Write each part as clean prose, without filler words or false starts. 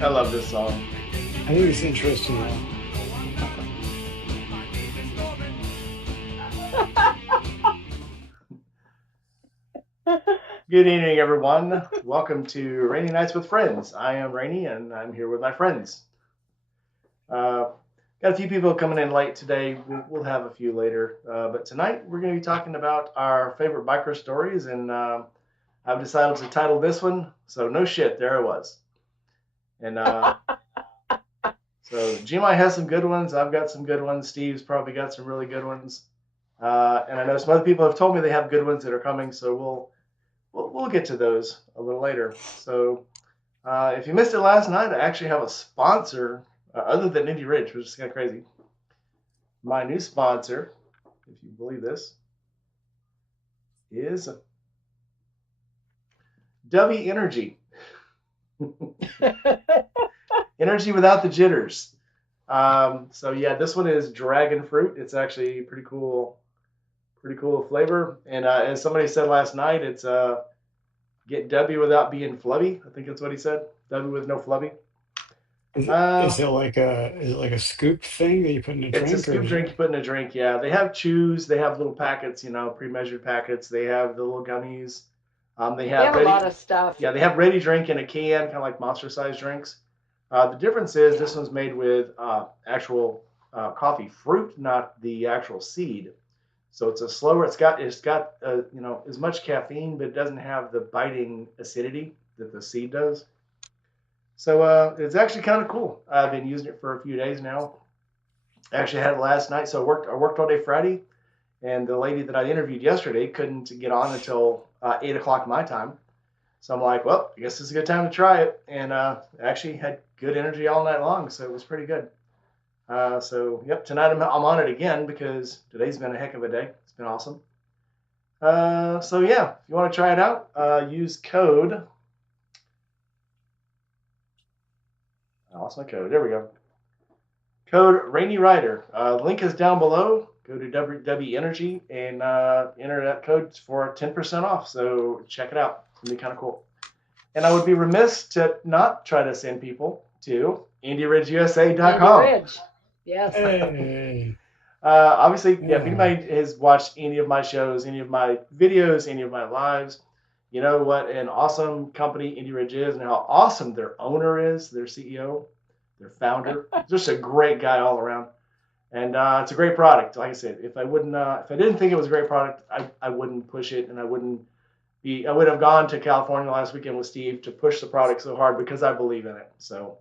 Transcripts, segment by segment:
I love this song. I think it's interesting. Good evening, everyone. Welcome to Rainy Nights with Friends. I am Rainy, and I'm here with my friends. Uh, got a few people coming in late today. We'll have a few later. But tonight, we're going to be talking about our favorite biker stories, and I've decided to title this one, So No Shit, There I Was. And so Gmi has some good ones. I've got some good ones. Steve's probably got some really good ones. And I know some other people have told me they have good ones that are coming, so we'll get to those a little later. So if you missed it last night, I actually have a sponsor other than Indy Ridge, which is kind of crazy. My new sponsor, if you believe this, is W Energy. Energy without the jitters. So yeah, this one is dragon fruit. It's actually pretty cool flavor. And as somebody said last night, it's get W without being flubby. I think that's what he said. W with no flubby. Is it, Uh, is it like a scoop thing that you put in a it's a drink, or scoop is it? drink you put in a drink. Yeah, they have chews. They have little packets, pre-measured packets. They have the little gummies. They They have have a ready. lot of stuff. Yeah, they have ready drink in a can, kind of like monster-sized drinks. The difference is this Yeah. one's made with actual coffee fruit, not the actual seed. So it's a slower. It's got as much caffeine, but it doesn't have the biting acidity that the seed does. So it's actually kind of cool. I've been using it for a few days now. I actually had it last night, so I worked all day Friday, and the lady that I interviewed yesterday couldn't get on until 8 o'clock my time. So I'm like, well, I guess this is a good time to try it, and actually had good energy all night long, so it was pretty good. So yep, tonight I'm on it again because today's been a heck of a day. It's been awesome. So yeah, if you want to try it out, use code. I lost my code. There we go. Code Rainy Rider. Link is down below. Go to WW Energy and enter that code for 10% off. So check it out. It's gonna be kind of cool. And I would be remiss to not try to send people to Andy IndyRidgeUSA.com. Ridge. Yes. Hey, Obviously, yeah, if yeah, anybody has watched any of my shows, any of my videos, any of my lives, you know what an awesome company Indy Ridge is and how awesome their owner is, their CEO, their founder. Just a great guy all around. And it's a great product. Like I said, if I didn't think it was a great product, I wouldn't push it, and I would have gone to California last weekend with Steve to push the product so hard because I believe in it. So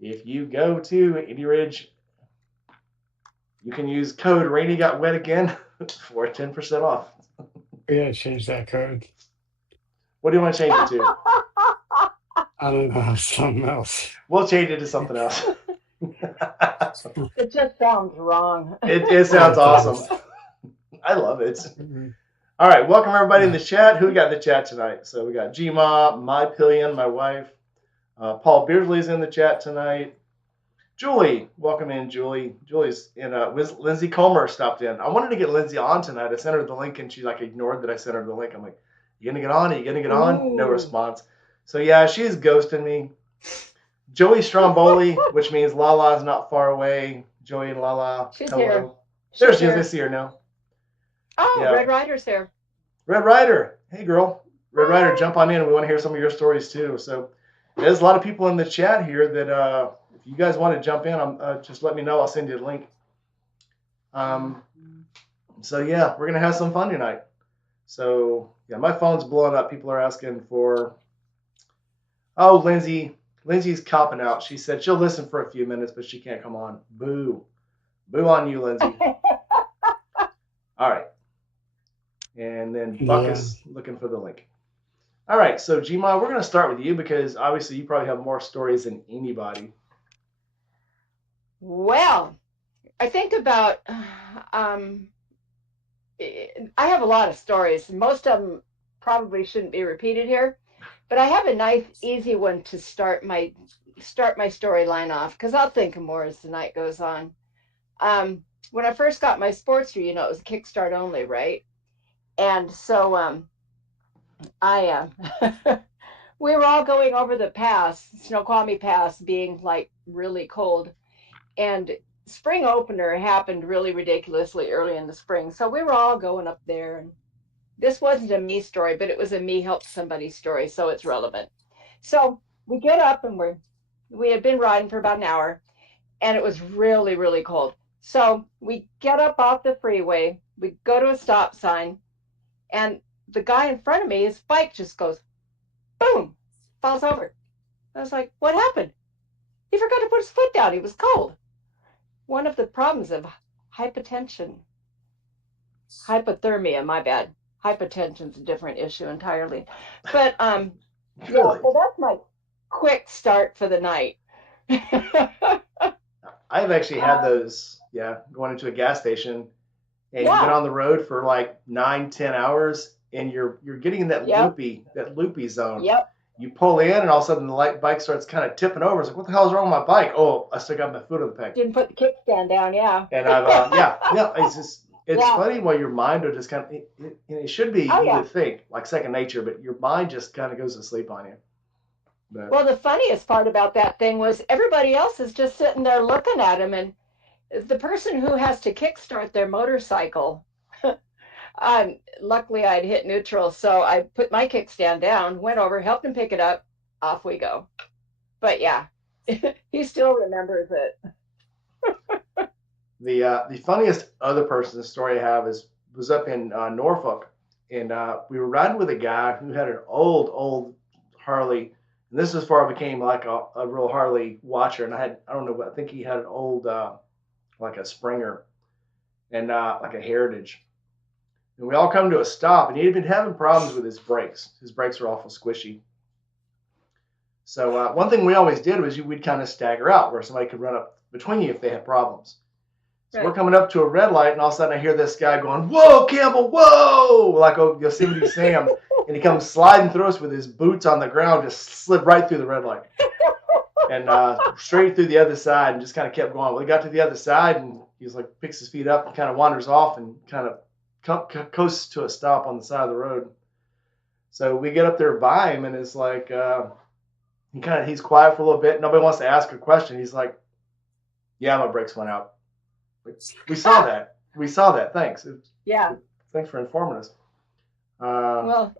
if you go to Indy Ridge, you can use code Rainy Got Wet Again for 10% off. we gotta change that code. What do you want to change it to? I don't know, something else. We'll change it to something else. It just sounds wrong. It Yeah, sounds it awesome. does. I love it. Mhm. All right, welcome everybody in Yeah. the chat. Who we got in the chat tonight? So we got Gma, My Pillion, my wife. Paul Beardsley's in the chat tonight. Julie, welcome in, Julie. Julie's in. Lindsay Comer stopped in. I wanted to get Lindsay on tonight. I sent her the link, and she like ignored that I sent her the link. I'm like, "You gonna get on? Are you gonna get on?" No Ooh. response. So yeah, she's ghosting me. Joey Stromboli, which means Lala's not far away. Joey and Lala, She's here. hello. There She's she is. I here. see her now. Oh, Yeah, Red Rider's here. Red Rider. Hey, girl. Red Rider, Hi. jump on in. We want to hear some of your stories too. So there's a lot of people in the chat here that if you guys want to jump in, just let me know. I'll send you a link. Um, so yeah, we're gonna have some fun tonight. So yeah, my phone's blowing up. People are asking for. Oh, Lindsay. Lindsay's copping out. She said she'll listen for a few minutes, but she can't come on. Boo. Boo on you, Lindsay. All right. And then Buck Yeah. is looking for the link. All right, so Gma, we're going to start with you because obviously you probably have more stories than anybody. Well, I think about I have a lot of stories. Most of them probably shouldn't be repeated here, but I have a nice, easy one to start my storyline off because I'll think of more as the night goes on. When I first got my Sportster, it was a kickstart only, right? And so I we were all going over the pass, Snoqualmie Pass, being like really cold. And spring opener happened really ridiculously early in the spring. So we were all going up there. And this wasn't a me story, but it was a me help somebody story. So it's relevant. So we get up and we had been riding for about an hour and it was really, really cold. So we get up off the freeway, we go to a stop sign, and the guy in front of me, his bike just goes boom, falls over. I was like, what happened? He forgot to put his foot down. He was cold. One of the problems of hypotension, hypothermia, my bad. Hypotension's a different issue entirely. But yeah, Really? so that's my quick start for the night. I've actually had those, yeah, going into a gas station and you've been Yeah, on the road for like 9, 10 hours and you're getting in yep, that loopy zone. yep. You pull in and all of a sudden the light bike starts kind of tipping over. It's like, what the hell is wrong with my bike? Oh, I still got my foot on the peg. Didn't put the kickstand down, yeah. And I've yeah, it's Yeah. funny while your mind will just kind of it should be, Oh you yeah. would think, like second nature, but your mind just kind of goes to sleep on you. But Well, the funniest part about that thing was everybody else is just sitting there looking at him, and the person who has to kickstart their motorcycle. Luckily, I'd hit neutral, so I put my kickstand down, went over, helped him pick it up, off we go. But yeah, he still remembers it. the funniest other person story I have was up in Norfolk, and we were riding with a guy who had an old Harley. And this is before I became like a real Harley watcher. And I don't know, I think he had an old like a Springer and like a Heritage. And we all come to a stop, and he had been having problems with his brakes. His brakes are awful squishy. So one thing we always did was we'd kind of stagger out where somebody could run up between you if they had problems. So we're Right. coming up to a red light, and all of a sudden I hear this guy going, "Whoa, Campbell, whoa!" Like a Yosemite Sam, and he comes sliding through us with his boots on the ground, just slid right through the red light, and straight through the other side, and just kind of kept going. Well, he got to the other side, and he's like picks his feet up and kind of wanders off, and kind of coasts to a stop on the side of the road. So we get up there by him, and it's like he's quiet for a little bit. Nobody wants to ask a question. He's like, "Yeah, my brakes went out." We saw that. We saw that. Thanks. Yeah. Thanks for informing us. Uh, Well,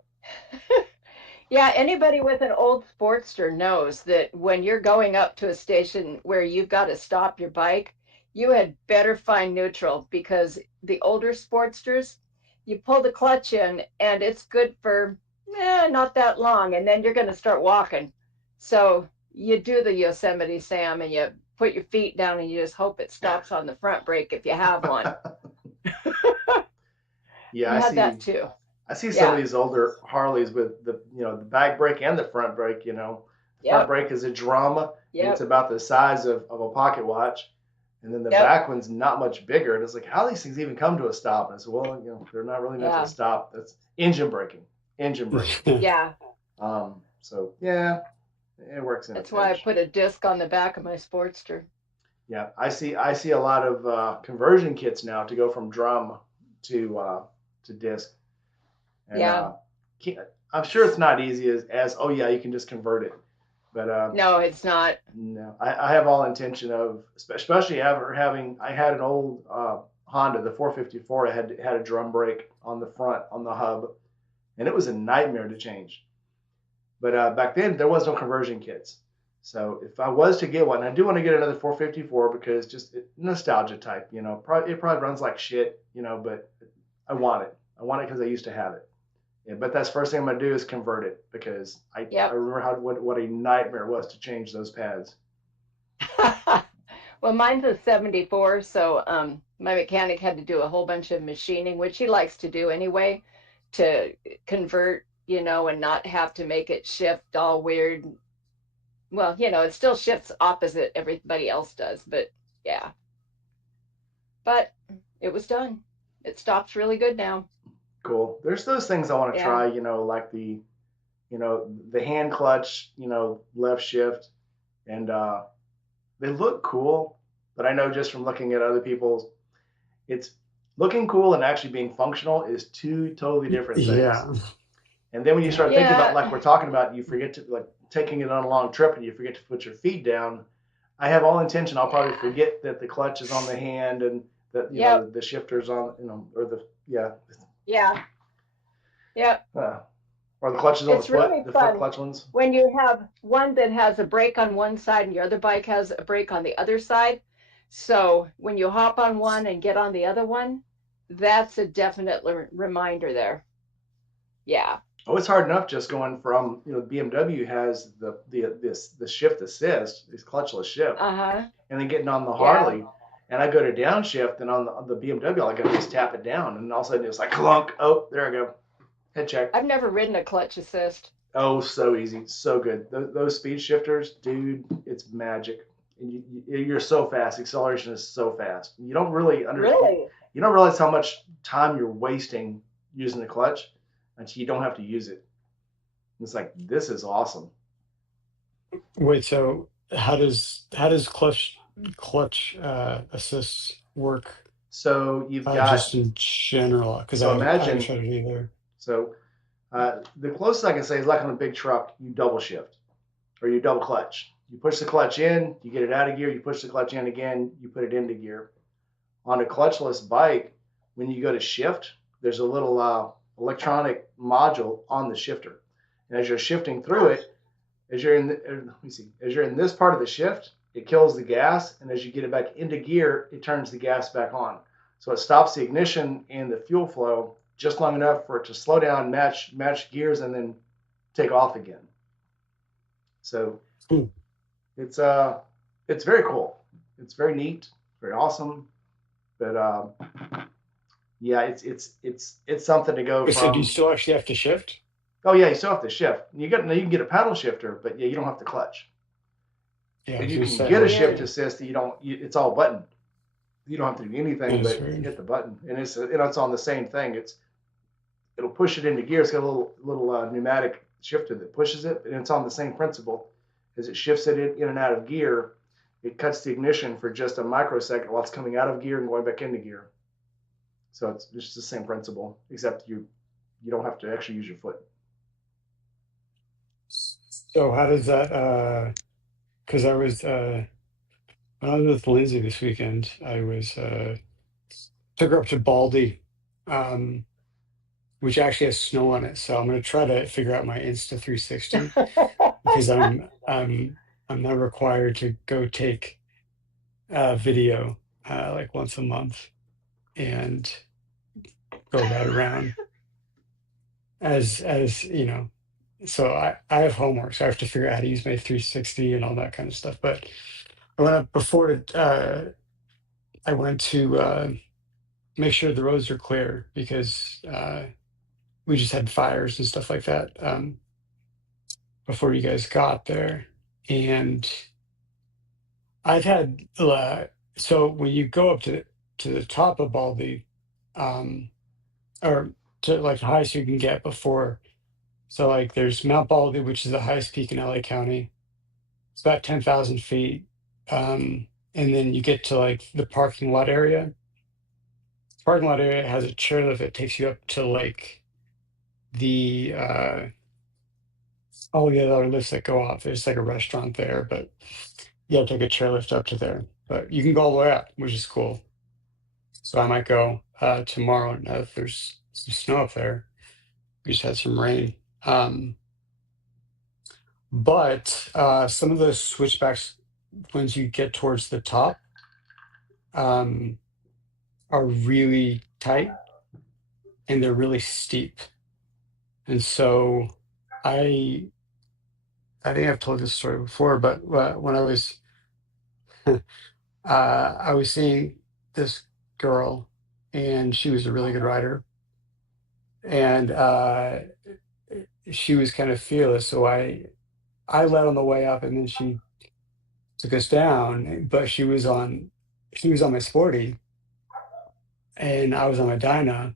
yeah, anybody with an old Sportster knows that when you're going up to a station where you've got to stop your bike, you had better find neutral because the older Sportsters, you pull the clutch in and it's good for not that long, and then you're going to start walking. So you do the Yosemite Sam and you put your feet down and you just hope it stops on the front brake if you have one. yeah, You had that too. I see some of Yeah. these older Harleys with the back brake and the front brake. The front Yep. brake is a drum, and it's Yep. about the size of a pocket watch, and then the Yep. back one's not much bigger. And it's like, how do these things even come to a stop? And I said, well, they're not really meant to Yeah. stop. That's engine braking, engine braking. Yeah. So yeah, it works in a That's why I pinch. put a disc on the back of my Sportster. Yeah, I see a lot of conversion kits now to go from drum to disc, and Yeah. I'm sure it's not easy as oh yeah, you can just convert it, but No, it's not. no, I have all intention of, especially ever having. I had an old Honda, the 454. I had a drum brake on the front on the hub, and it was a nightmare to change. But back then there was no conversion kits. So if I was to get one, I do want to get another 454 because just nostalgia type, it probably runs like shit, but I want it. I want it because I used to have it. Yeah, but that's the first thing I'm gonna do is convert it because I Yep. remember what a nightmare it was to change those pads. Well, mine's a 74, so my mechanic had to do a whole bunch of machining, which he likes to do anyway, to convert, and not have to make it shift all weird. Well, it still shifts opposite everybody else does, but yeah. But it was done. It stops really good now. Cool. There's those things I want to Yeah. try, like the hand clutch, left shift, and they look cool, but I know just from looking at other people's, it's looking cool and actually being functional is two totally different things. Yeah. And then when you start thinking about, Yeah. like we're talking about, you forget to, like, taking it on a long trip and you forget to put your feet down. I have all intention. I'll probably Yeah. forget that the clutch is on the hand and that, Yep. the shifter's on, or Yeah. Yep. or the clutch is on the It's foot, really the foot fun clutch ones. when you have one that has a brake on one side and your other bike has a brake on the other side. So when you hop on one and get on the other one, that's a definite reminder there. Yeah. Oh, it's hard enough just going from, BMW has the shift assist, this clutchless shift, Uh-huh. and then getting on the Yeah. Harley, and I go to downshift, and on the BMW, all I gotta do is tap it down, and all of a sudden it's like clunk. Oh, there I go, head check. I've never ridden a clutch assist. Oh, so easy, so good. Those speed shifters, dude, it's magic. And you're so fast. Acceleration is so fast. You don't really Really? you don't realize how much time you're wasting using the clutch until you don't have to use it. It's like, this is awesome. Wait, so how does clutch assists work? So you've Just got in general, because so I haven't imagine tried it either. so the closest I can say is like on a big truck, you double shift or you double clutch. You push the clutch in, you get it out of gear. You push the clutch in again, you put it into gear. On a clutchless bike, when you go to shift, there's a little electronic module on the shifter, and as you're shifting through it, as you're in let me see, as you're in this part of the shift, it kills the gas, and as you get it back into gear, it turns the gas back on. So it stops the ignition and the fuel flow just long enough for it to slow down, match gears, and then take off again. So Hmm. it's very cool. It's very neat, very awesome. But yeah, it's something to go Wait, so do you from. still actually have to shift? Oh yeah, you still have to shift. You can get a paddle shifter, but yeah, you don't have to clutch. Yeah, I And was you gonna can say get a like shift Weird. assist that it's all button. You don't have to do anything that's but weird. hit the button, and it's on the same thing. It'll push it into gear. It's got a little pneumatic shifter that pushes it, and it's on the same principle. As it shifts it in and out of gear, it cuts the ignition for just a microsecond while it's coming out of gear and going back into gear. So it's just the same principle, except you don't have to actually use your foot. So how does that because I was when I was with Lindsay this weekend, I was took her up to Baldy, um, which actually has snow on it. So I'm gonna try to figure out my Insta 360 because I'm not required to go take video like once a month and go that around as you know. So I have homework, so I have to figure out how to use my 360 and all that kind of stuff. But I went up before I went to make sure the roads are clear because we just had fires and stuff like that before you guys got there. And I've had so when you go up to the top of Baldy, um, or to like the highest you can get before. So like there's Mount Baldy, which is the highest peak in LA County. It's about 10,000 feet. And then you get to like the parking lot area. Parking lot area has a chairlift that takes you up to like the all the other lifts that go off. There's like a restaurant there, but you have to take a chairlift up to there. But you can go all the way up, which is cool. So I might go tomorrow now that there's some snow up there. We just had some rain. But some of those switchbacks, once you get towards the top, um, are really tight and they're really steep. And so I I think I've told this story before, but when I was seeing this girl, and she was a really good rider, and she was kind of fearless. So I led on the way up, and then she took us down. But she was on my Sporty, and I was on my Dyna,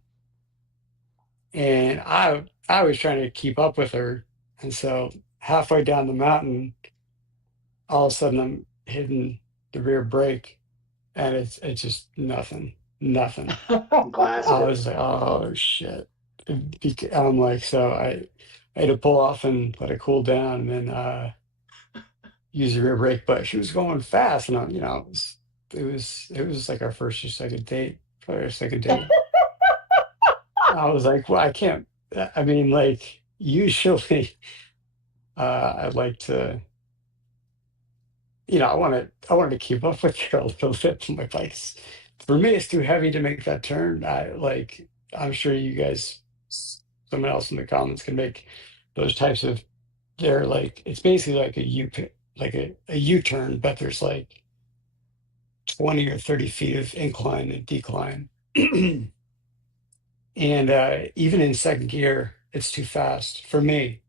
and I was trying to keep up with her, and so halfway down the mountain, all of a sudden I'm hitting the rear brake, and it's just nothing. I Glass it. was like, oh shit. I'm like, so I had to pull off and let it cool down, and then use the rear brake. But she was going fast, and it was like our first or second date, probably our second date. I was like, well, I can't. I mean, like usually, I'd like to, I wanted to keep up with her a little bit. My bike's for me, it's too heavy to make that turn. I'm sure you guys, someone else in the comments can make those types of. They're like it's basically like a U-turn, but there's like 20 or 30 feet of incline and decline. And even in second gear, it's too fast for me.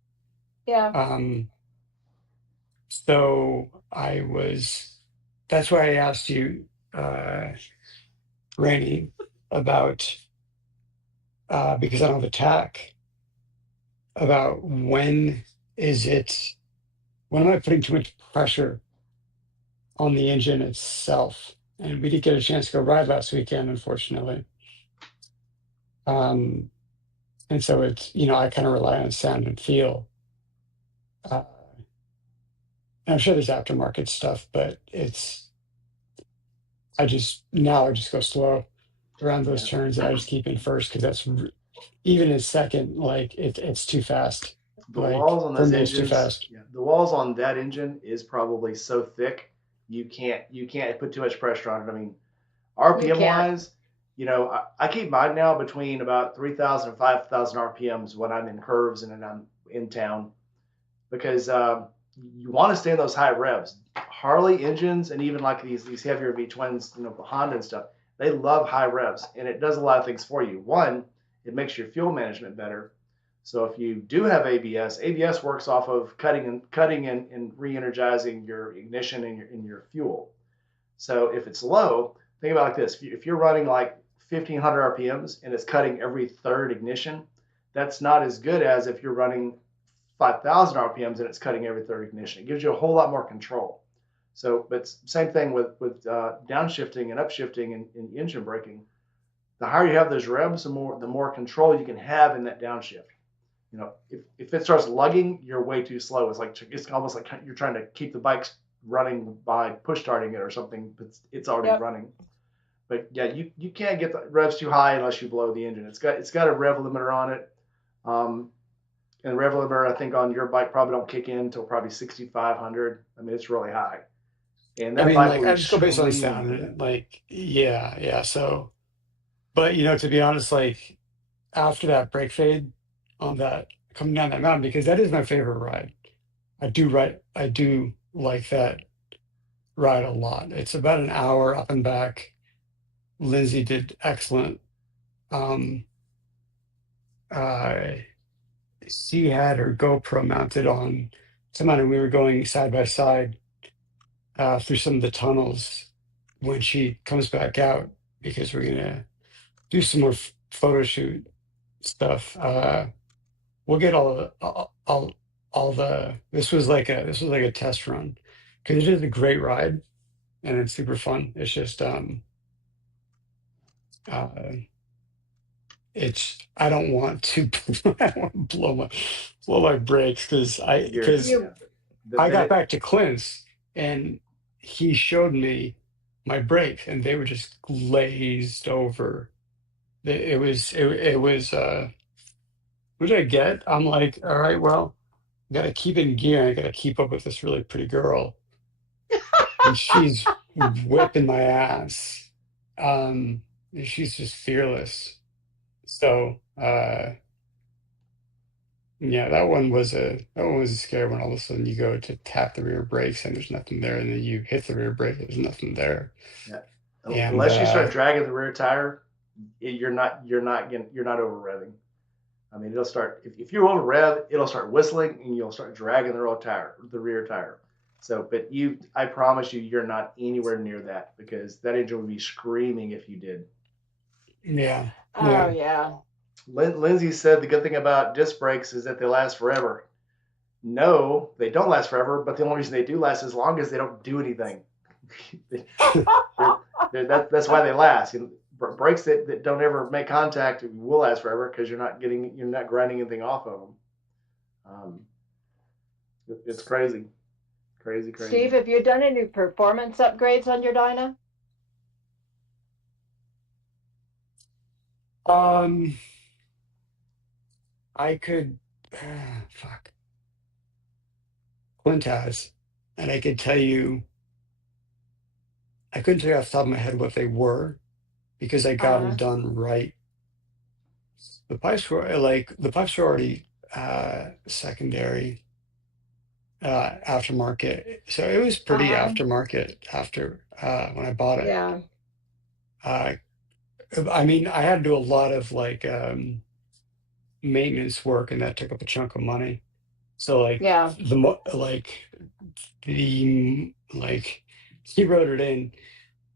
Yeah. Um, so that's why I asked you, uh, Rainey, about, because I don't have a tack, about when am I putting too much pressure on the engine itself? And we did get a chance to go ride last weekend, unfortunately. Um, and so I kind of rely on sound and feel. Uh, and I'm sure there's aftermarket stuff, but I just go slow around those Yeah. turns, and I just keep in first because even in second, like it's too fast. The Like walls on for those me, it's too engines, fast. yeah, the walls on that engine is probably so thick you can't put too much pressure on it. I mean, You RPM can't. wise, I keep mine now between about 3,000 and 5,000 RPMs when I'm in curves and then I'm in town because you want to stay in those high revs. Harley engines and even like these heavier V twins, Honda and stuff, they love high revs, and it does a lot of things for you. One, it makes your fuel management better. So if you do have ABS works off of cutting and re-energizing your ignition and your fuel. So if it's low, think about it like this: if you're running like 1,500 RPMs and it's cutting every third ignition, that's not as good as if you're running 5,000 RPMs and it's cutting every third ignition. It gives you a whole lot more control. So, but same thing with downshifting and upshifting and engine braking. The higher you have those revs, the more control you can have in that downshift. If it starts lugging, you're way too slow. It's almost like you're trying to keep the bike running by push starting it or something, but it's already Yep. running. But yeah, you can't get the revs too high unless you blow the engine. It's got a rev limiter on it. And rev limiter, I think on your bike probably don't kick in until probably 6,500. I mean, it's really high, and I that mean, bike like will I be just go based on screaming sound, for that. and like yeah, yeah. So, but to be honest, like after that brake fade on that coming down that mountain, because that is my favorite ride. I do like that ride a lot. It's about an hour up and back. Lindsay did excellent. Um, uh, she had her GoPro mounted on someone, and we were going side by side through some of the tunnels when she comes back out because we're gonna do some more photo shoot stuff. We'll get all the. This was like a test run because it is a great ride and it's super fun. It's just uh, it's I don't want to I don't want to blow my brakes because I You're because yeah. You. I But got it back to Clint's and he showed me my brakes and they were just glazed over. It was what did I get? I'm like, all right, well, I gotta keep in gear. I gotta keep up with this really pretty girl, and she's whipping my ass. Um, and she's just fearless. So, yeah, that one was a scary one. All of a sudden, you go to tap the rear brakes and there's nothing there, and then you hit the rear brake, there's nothing there, yeah. and Unless you start dragging the rear tire, you're not over revving. I mean, it'll start if you over rev, it'll start whistling and you'll start dragging the rear tire. So, but I promise you, you're not anywhere near that because that engine would be screaming if you did. yeah, Oh yeah. yeah. Lindsay said the good thing about disc brakes is that they last forever. No, they don't last forever, but the only reason they do last as long as they don't do anything. they're, that's why they last. brakes that don't ever make contact will last forever because you're not grinding anything off of them. It's crazy, crazy, Steve, crazy. have you done any performance upgrades on your Dyna? Um, I could, fuck, Clint has, and I couldn't tell you off the top of my head what they were because I got them Uh-huh. done right. The pipes were already secondary, aftermarket, so it was pretty Uh-huh. aftermarket after when I bought it. Yeah. Uh, I mean, I had to do a lot of like maintenance work, and that took up a chunk of money. So Yeah. like he wrote it in,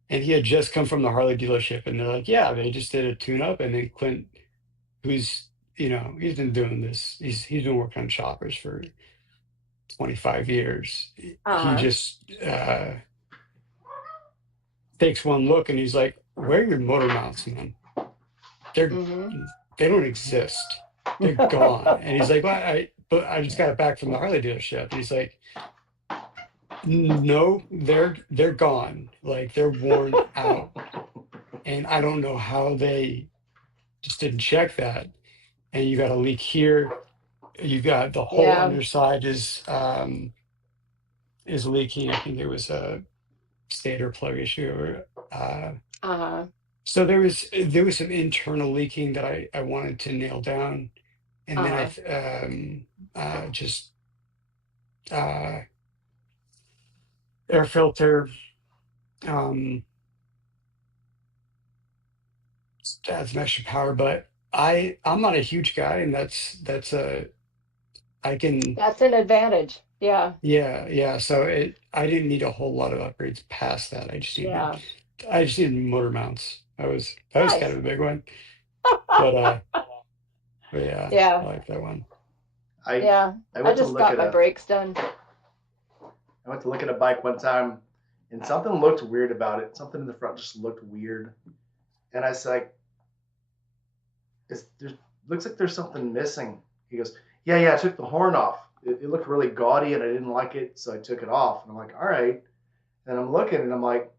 and he had just come from the Harley dealership, and they're like, yeah, they just did a tune up, and then Clint, who's he's been doing this, he's been working on choppers for 25 years. He Uh-huh. just takes one look, and he's like, where are your motor mounts, man? They're Mm-hmm. they don't exist. They're gone. And he's like, well, but I just got it back from the Harley dealership. And he's like, no, they're gone. Like they're worn out. And I don't know how they just didn't check that. And you got a leak here. You got the whole Yeah. underside is leaking. I think it was a stator plug issue or Uh-huh. so there was some internal leaking that I wanted to nail down. And then Uh-huh. just uh air filter, um adds some extra power, but I'm not a huge guy, and that's a I can That's an advantage. Yeah. yeah, yeah. So I didn't need a whole lot of upgrades past that. Yeah. I just needed motor mounts. That was kind Nice. of a big one. But but yeah, I Yeah. like that one. I Yeah. I I went to just look got at my a brakes done. I went to look at a bike one time, and something looked weird about it. Something in the front just looked weird, and I was like, there looks like there's something missing." He goes, "Yeah, yeah, I took the horn off. It looked really gaudy, and I didn't like it, so I took it off." And I'm like, "All right." And I'm looking, and I'm like,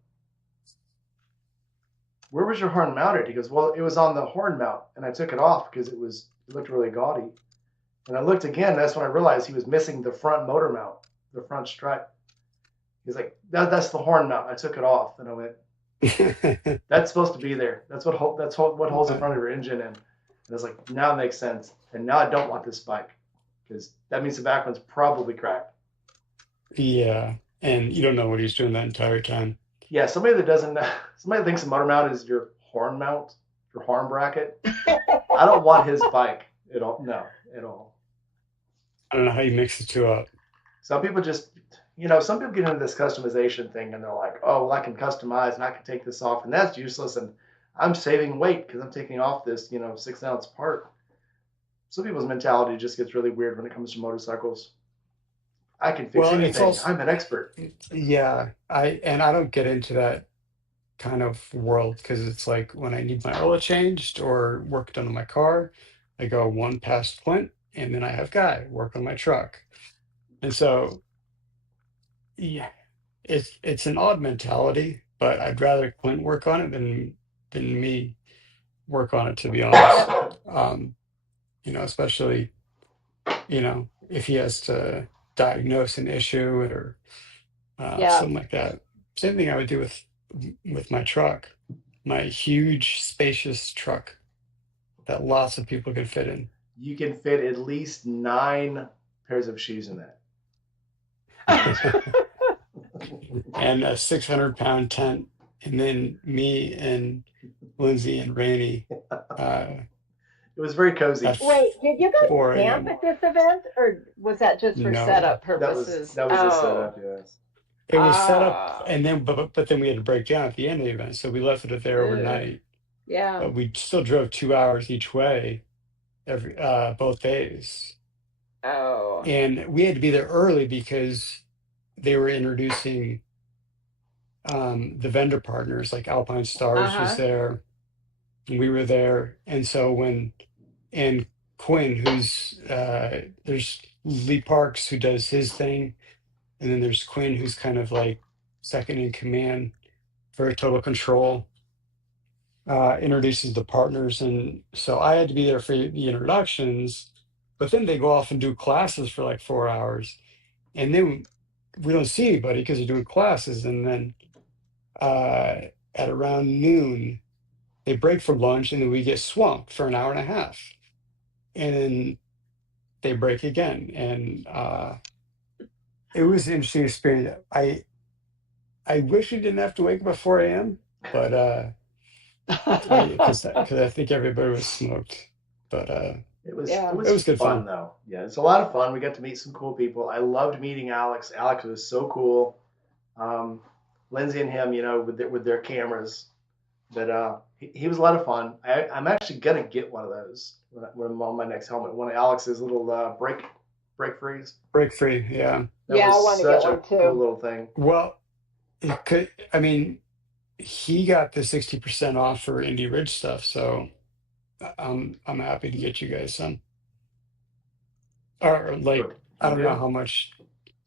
"Where was your horn mounted?" He goes, "Well, it was on the horn mount, and I took it off because it looked really gaudy." And I looked again. That's when I realized he was missing the front motor mount, the front strut. He's like, that's the horn mount. I took it off, and I went, "That's supposed to be there. What holds the Uh, front of your engine in." And I was like, "Now it makes sense." And now I don't want this bike because that means the back one's probably cracked. yeah, and you don't know what he's doing that entire time. Yeah, somebody that doesn't, somebody that thinks the motor mount is your horn mount, your horn bracket. I don't want his bike at all. No, at all. I don't know how you mix the two up. Some people just, some people get into this customization thing and they're like, "Oh, well, I can customize and I can take this off," and that's useless. And I'm saving weight because I'm taking off this, 6 ounce part. Some people's mentality just gets really weird when it comes to motorcycles. I can fix Well, it's anything. also I'm an expert. yeah, I don't get into that kind of world because it's like when I need my oil changed or work done on my car, I go one past Clint, and then I have Guy work on my truck. And so yeah, it's an odd mentality, but I'd rather Clint work on it than me work on it, to be honest. Yep. Um, especially, if he has to diagnose an issue or Yeah. something like that. Same thing I would do with my truck, my huge, spacious truck that lots of people can fit in, You can fit at least 9 pairs of shoes in that. and a 600-pound tent, and then me and Lindsay and Rainey uh, It was very at cozy. Wait, did you guys 4 camp a.m. at this event, or was that just for No, setup That was purposes? that was a Oh. setup, yes. it was set up, Ah. and then but then we had to break down at the end of the event, so we left it there Ugh. overnight. Yeah. But we still drove 2 hours each way every both days. Oh. And we had to be there early because they were introducing the vendor partners, like Alpine Stars was Uh-huh. there, We were there, and so when and Quinn, who's there's Lee Parks who does his thing, and then there's Quinn who's kind of like second in command for total control. Introduces the partners, and so I had to be there for the introductions, but then they go off and do classes for like 4 hours, and then we don't see anybody because they're doing classes, and then uh, at around noon they break for lunch, and then we get swamped for an hour and a half, and then they break again, and it was an interesting experience. I wish we didn't have to wake up at 4 a.m., but because I think everybody was smoked, but It Yeah. it was was good fun fun. though. Yeah, it's a lot of fun. We got to meet some cool people. I loved meeting Alex. Alex was so cool. Um, Lindsay and him, with their cameras. But he was a lot of fun. I'm actually gonna get one of those when I'm on my next helmet. One of Alex's little break frees. Break free, yeah. That Yeah, I was want to get such a one cool too. little thing. Well, it could. I mean, he got the 60% off for Indie Ridge stuff, so I'm happy to get you guys some. Or like, Good. I You don't know did? how much.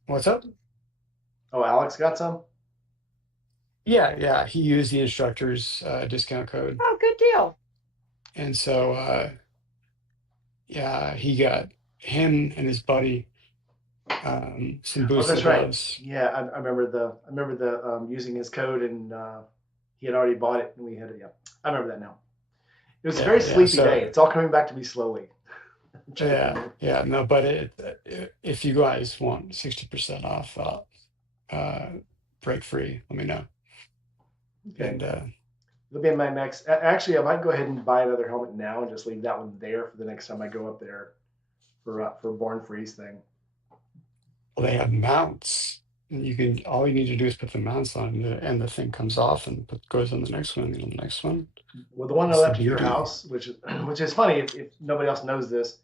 What's up? Oh, Alex got some. Yeah, yeah. He used the instructor's discount code, Oh, good deal. and so yeah, he got him and his buddy some Oh, boots and that's right. gloves. Yeah, I remember the using his code, and he had already bought it, and we had it. Yeah, I remember that now. It was a very Yeah, yeah. sleepy day. So It's all coming back to me slowly. I'm trying to yeah, think. yeah. No, but if you guys want 60% off, uh, break free, let me know. Okay, And it'll be in my next. Actually, I might go ahead and buy another helmet now and just leave that one there for the next time I go up there for Born Freeze thing. well, they have mounts. And you can all you need to do is put the mounts on, and the thing comes off and goes on the next one, and on the next one. Well, the one I That's the left at your beauty. house, which is funny if nobody else knows this,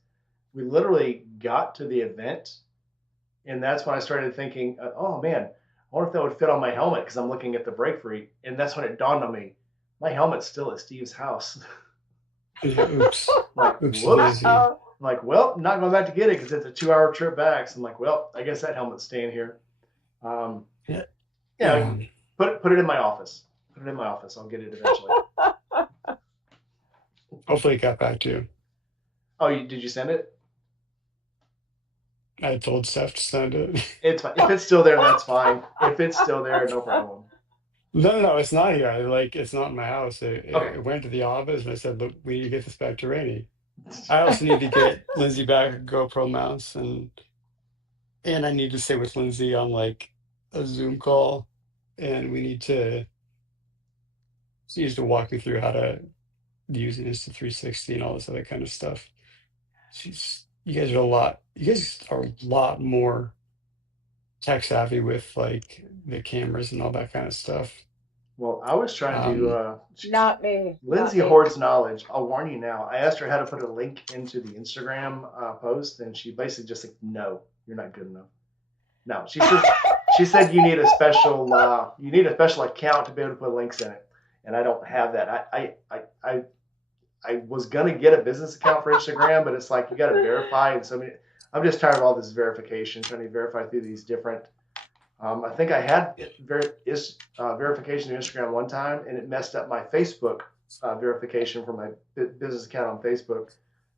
we literally got to the event, and that's when I started thinking, oh man, I wonder if that would fit on my helmet because I'm looking at the brake free, and that's when it dawned on me, my helmet's still at Steve's house. Yeah, oops, I'm like, oopsie whoops. daisy. Uh-oh. I'm like, well, I'm not going back to get it because it's a 2 hour trip back. So I'm like, well, I guess that helmet's staying here. Um, Yeah, yeah, yeah. put it in my office. Put it in my office. I'll get it eventually. Hopefully, it got back to you. Oh, did you send it? I told Steph to send it. It's fine. If it's still there, that's fine. If it's still there, no problem. No, no, no, it's not here. It's not in my house. Okay. It went to the office, and I said, "Look, we need to get this back to Rainy." I also need to get Lindsay back a GoPro mounts, and I need to stay with Lindsay on like a Zoom call, and we need to she needs to walk me through how to use an Insta360 and all this other kind of stuff. You guys are a lot more tech savvy with like the cameras and all that kind of stuff. Well, I was trying to. Um, Not me. Not Lindsay me. hoards knowledge. I'll warn you now. I asked her how to put a link into the Instagram post, and she basically just said, "No, you're not good enough." No, she said you need a special account to be able to put links in it, and I don't have that. I was gonna get a business account for Instagram, but it's like you got to verify, and so many. I'm just tired of all this verification, trying to verify through these different. I think I had verification of Instagram one time, and it messed up my Facebook verification for my business account on Facebook.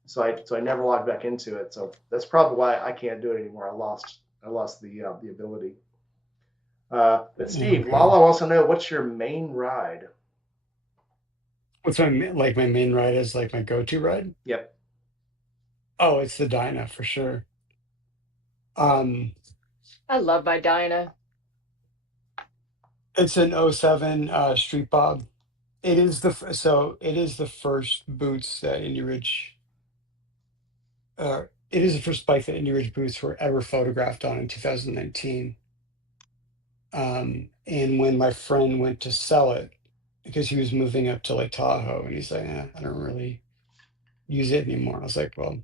So I never logged back into it. So that's probably why I can't do it anymore. I lost the ability. But Steve, okay. Lala wants to know what's your main ride. What's my main ride is like my go-to ride? Yep. Oh, it's the Dyna for sure. Um, I love my Dinah. it's an '07 Street Bob. It is the first boots that Indy Ridge it is the first bike that Indy Ridge boots were ever photographed on in 2019. And when my friend went to sell it, because he was moving up to Lake Tahoe, and he's like, I don't really use it anymore. I was like, well,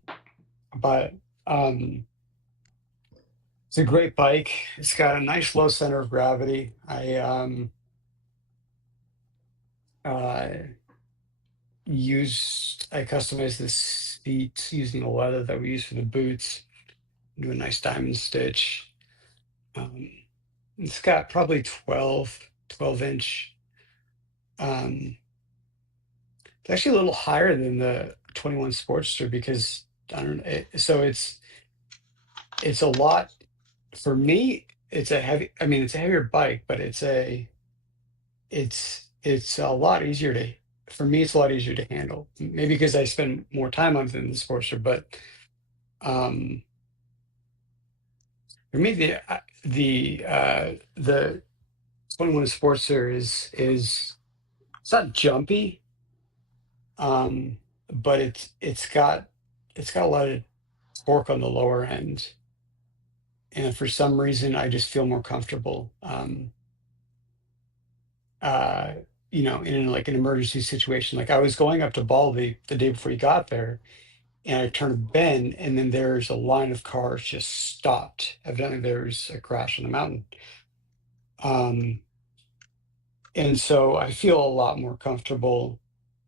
I'll buy it. Um, it's a great bike. It's got a nice low center of gravity. Uh, I customized the seat using the leather that we use for the boots. Do a nice diamond stitch. Um, it's got probably 12 inch. Um, it's actually a little higher than the 21 Sportster because I don't know. So it's a lot for me. It's a heavy. I mean, it's a heavier bike, but it's a lot easier to for me. It's a lot easier to handle. Maybe because I spend more time on it than the Sportster, but um, for me the 21 Sportster is it's not jumpy, um, but it's got a lot of torque on the lower end, and for some reason I just feel more comfortable. Uh, in like an emergency situation. Like I was going up to Baldy the day before you got there, and I turned a bend, and then there's a line of cars just stopped. Evidently, there's a crash on the mountain. Um, and so I feel a lot more comfortable,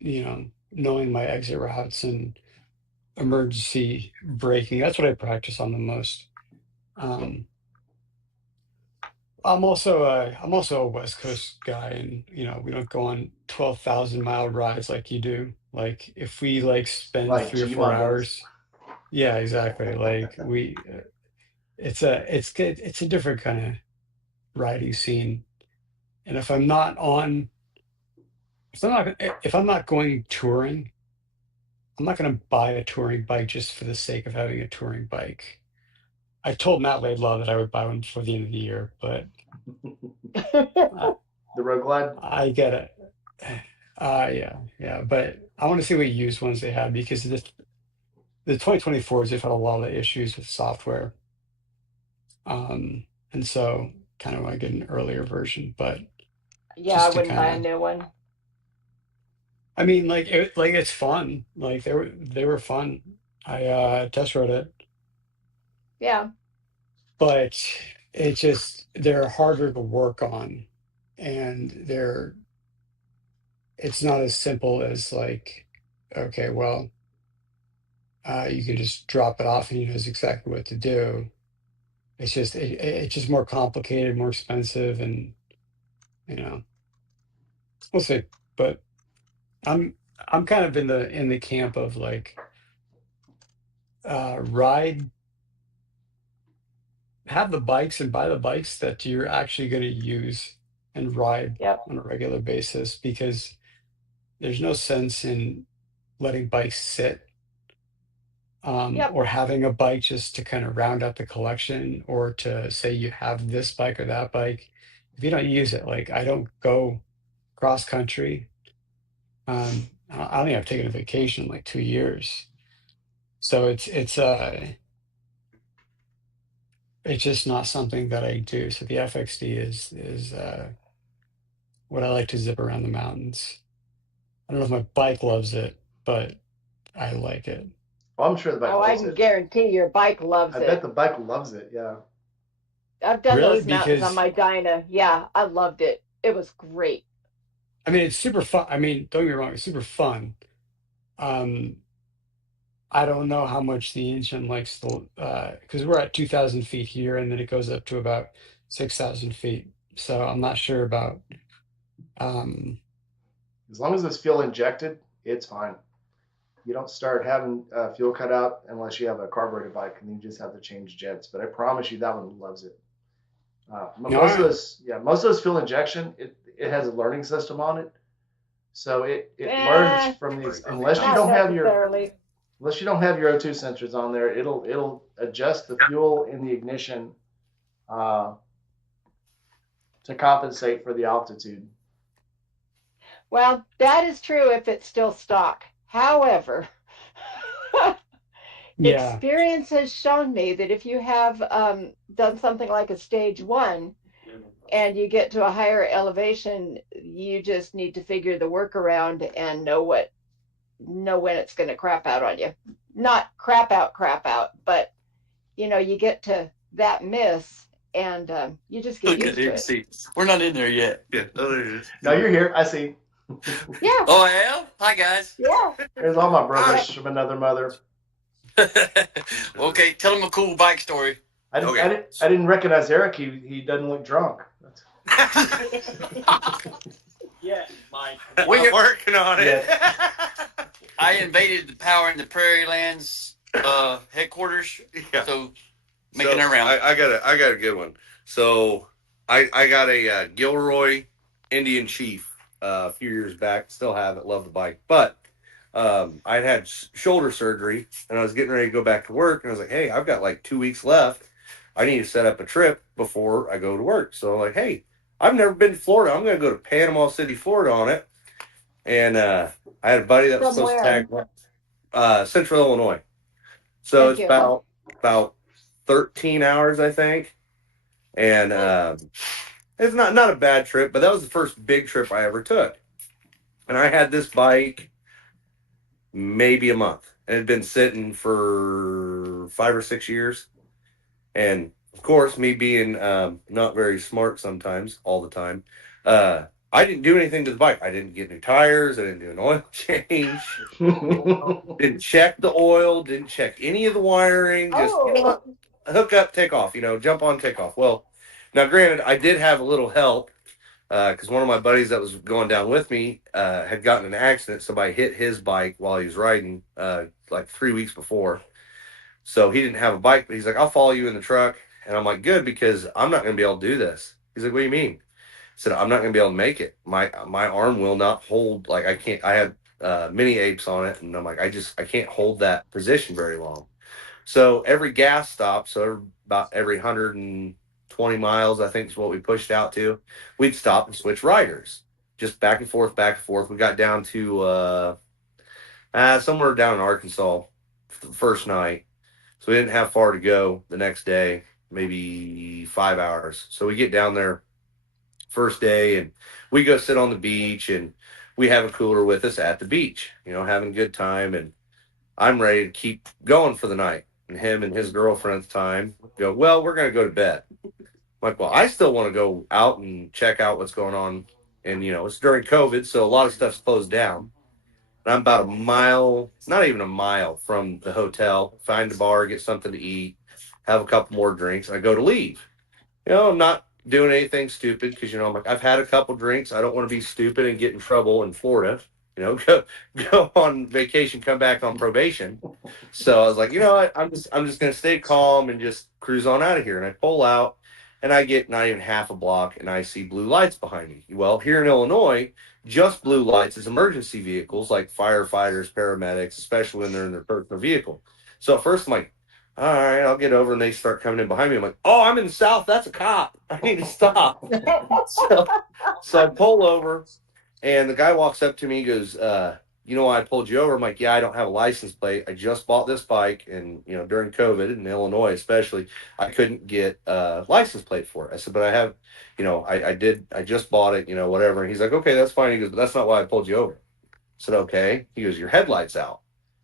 knowing my exit routes and emergency braking. That's what I practice on the most. Um, I'm also a West Coast guy, and we don't go on 12,000-mile rides like you do. Like if we like spend Like 3 or 4 G-Mon does. hours, yeah, exactly. Like it's a different kind of riding scene. And if I'm not going touring, I'm not going to buy a touring bike just for the sake of having a touring bike. I told Matt Laidlaw that I would buy one before the end of the year, but I, The Road Glide. I get it. Yeah, yeah, but I want to see what used ones they have because the 2024s they've had a lot of issues with software, um, and so kind of want to get an earlier version, but Yeah, I just to wouldn't kind buy a of, new one. I mean, like it's fun. Like they were fun. I test rode it, Yeah, but they're harder to work on, and it's not as simple as like, okay, well, you can just drop it off and he knows exactly what to do. It's just more complicated, more expensive, and you know, we'll see. But I'm I'm kind of in the camp of like ride have the bikes and buy the bikes that you're actually going to use and ride yep, on a regular basis because there's no sense in letting bikes sit, yep, or having a bike just to kind of round out the collection or to say you have this bike or that bike if you don't use it. Like I don't go cross country. I don't think I've taken a vacation in like 2 years. So it's just not something that I do. So the FXD is what I like to zip around the mountains. I don't know if my bike loves it, but I like it. Well, I'm sure the bike oh, I loves can it. guarantee your bike I loves bet it. the bike loves it. Yeah. I've done Really? those mountains on Because my Dyna. Yeah, I loved it. It was great. I mean it's super fun. I mean, don't get me wrong, it's super fun. Um, I don't know how much the engine likes the because we're at 2,000 feet here, and then it goes up to about 6,000 feet. So I'm not sure about um, As long as it's fuel injected, it's fine. You don't start having fuel cut out unless you have a carbureted bike, and you just have to change jets. But I promise you, that one loves it. all Most of right. those, yeah, most of those fuel injection, it has a learning system on it, so it learns Eh, from these. not necessarily. Unless you don't have your O2 sensors on there, it'll adjust the fuel in the ignition uh, to compensate for the altitude. Well, that is true if it's still stock. However, Yeah. experience has shown me that if you have done something like a stage one and you get to a higher elevation, you just need to figure the workaround and know when it's going to crap out on you. Not crap out, but you get to that miss and you just get Look at used to him. it. See, we're not in there yet. Yeah. Oh, there it is. No, you're here. I see. Yeah. Oh, I am? Hi, guys. Yeah. There's all my brothers from another mother. Okay, tell him a cool bike story. I didn't recognize Eric. He doesn't look drunk. Yeah, Mike. We're working on it. I invaded the Power in the Prairie Lands headquarters. Yeah. So making a round. I got a good one. So I got a Gilroy Indian Chief a few years back. Still have it. Love the bike, but I'd had shoulder surgery and I was getting ready to go back to work. And I was like, hey, I've got like 2 weeks left. I need to set up a trip before I go to work. So I'm like, hey, I've never been to Florida. I'm going to go to Panama City, Florida on it. And I had a buddy that was supposed to tag Central Illinois. So it's about 13 hours, I think. And it's not a bad trip, but that was the first big trip I ever took. And I had this bike maybe a month. And it had been sitting for 5 or 6 years. And of course, me being not very smart sometimes, all the time, I didn't do anything to the bike. I didn't get new tires. I didn't do an oil change. Didn't check the oil. Didn't check any of the wiring. Just hook up, take off. Jump on, take off. Well, now granted, I did have a little help because one of my buddies that was going down with me had gotten in an accident. Somebody hit his bike while he was riding like 3 weeks before. So he didn't have a bike, but he's like, I'll follow you in the truck. And I'm like, good, because I'm not going to be able to do this. He's like, what do you mean? I said, I'm not going to be able to make it. My arm will not hold. Like, I can't. I had mini apes on it. And I'm like, I can't hold that position very long. So every gas stop, about every 120 miles, I think is what we pushed out to, we'd stop and switch riders. Just back and forth, back and forth. We got down to somewhere down in Arkansas the first night. So we didn't have far to go the next day, maybe 5 hours. So we get down there first day and we go sit on the beach and we have a cooler with us at the beach, having a good time. And I'm ready to keep going for the night. And him and his girlfriend at the time go, well, we're going to go to bed. I'm like, well, I still want to go out and check out what's going on. And, it's during COVID, so a lot of stuff's closed down. I'm about a mile, not even a mile from the hotel, find a bar, get something to eat, have a couple more drinks. I go to leave. I'm not doing anything stupid because, I'm like, I've had a couple drinks. I don't want to be stupid and get in trouble in Florida. Go on vacation, come back on probation. So I was like, I'm just going to stay calm and just cruise on out of here. And I pull out and I get not even half a block and I see blue lights behind me. Well, here in Illinois, just blue lights is emergency vehicles like firefighters, paramedics, especially when they're in their personal vehicle. So at first I'm like, all right, I'll get over. And they start coming in behind me. I'm like, oh, I'm in the South. That's a cop. I need to stop. so I pull over and the guy walks up to me. He goes, you know why I pulled you over? I'm like, yeah, I don't have a license plate. I just bought this bike. And, during COVID in Illinois, especially, I couldn't get a license plate for it. I said, but I have, I just bought it, whatever. And he's like, okay, that's fine. He goes, but that's not why I pulled you over. I said, okay. He goes, your headlight's out.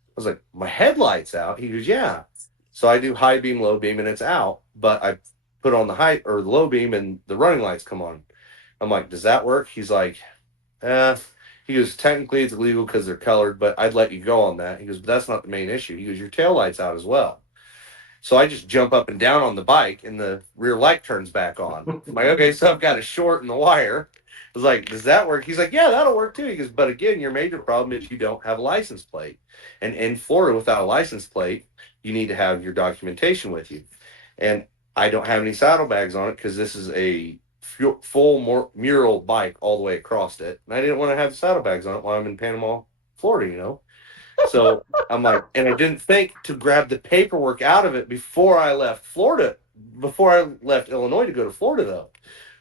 I was like, my headlight's out? He goes, yeah. So I do high beam, low beam, and it's out. But I put on the high or the low beam and the running lights come on. I'm like, does that work? He's like, he goes, technically it's illegal because they're colored, but I'd let you go on that. He goes, but that's not the main issue. He goes, your tail light's out as well. So I just jump up and down on the bike and the rear light turns back on. I'm like, okay, so I've got a short in the wire. I was like, does that work? He's like, yeah, that'll work too. He goes, but again, your major problem is you don't have a license plate. And in Florida, without a license plate, you need to have your documentation with you. And I don't have any saddlebags on it because this is a full mural bike all the way across it. And I didn't want to have saddlebags on it while I'm in Panama, Florida, So I'm like, and I didn't think to grab the paperwork out of it before I left Illinois to go to Florida, though.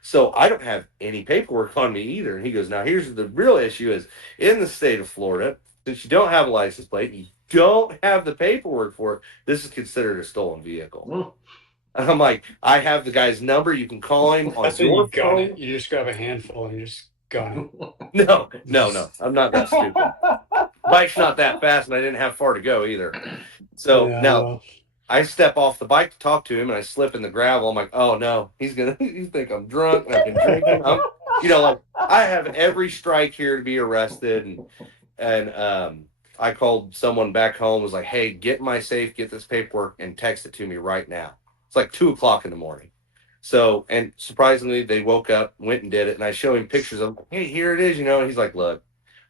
So I don't have any paperwork on me either. And he goes, now here's the real issue is in the state of Florida, since you don't have a license plate, you don't have the paperwork for it, this is considered a stolen vehicle. And I'm like, I have the guy's number. You can call him on your phone. You just grab a handful and you just gun it. No. I'm not that stupid. Bike's not that fast, and I didn't have far to go either. So now I step off the bike to talk to him, and I slip in the gravel. I'm like, oh no, he's gonna think I'm drunk and I've been drinking. You know, like I have every strike here to be arrested, and I called someone back home. Was like, hey, get in my safe, get this paperwork, and text it to me right now. It's like 2:00 in the morning. So, and surprisingly, they woke up, went and did it, and I show him pictures of, hey, here it is, you know. And he's like, look,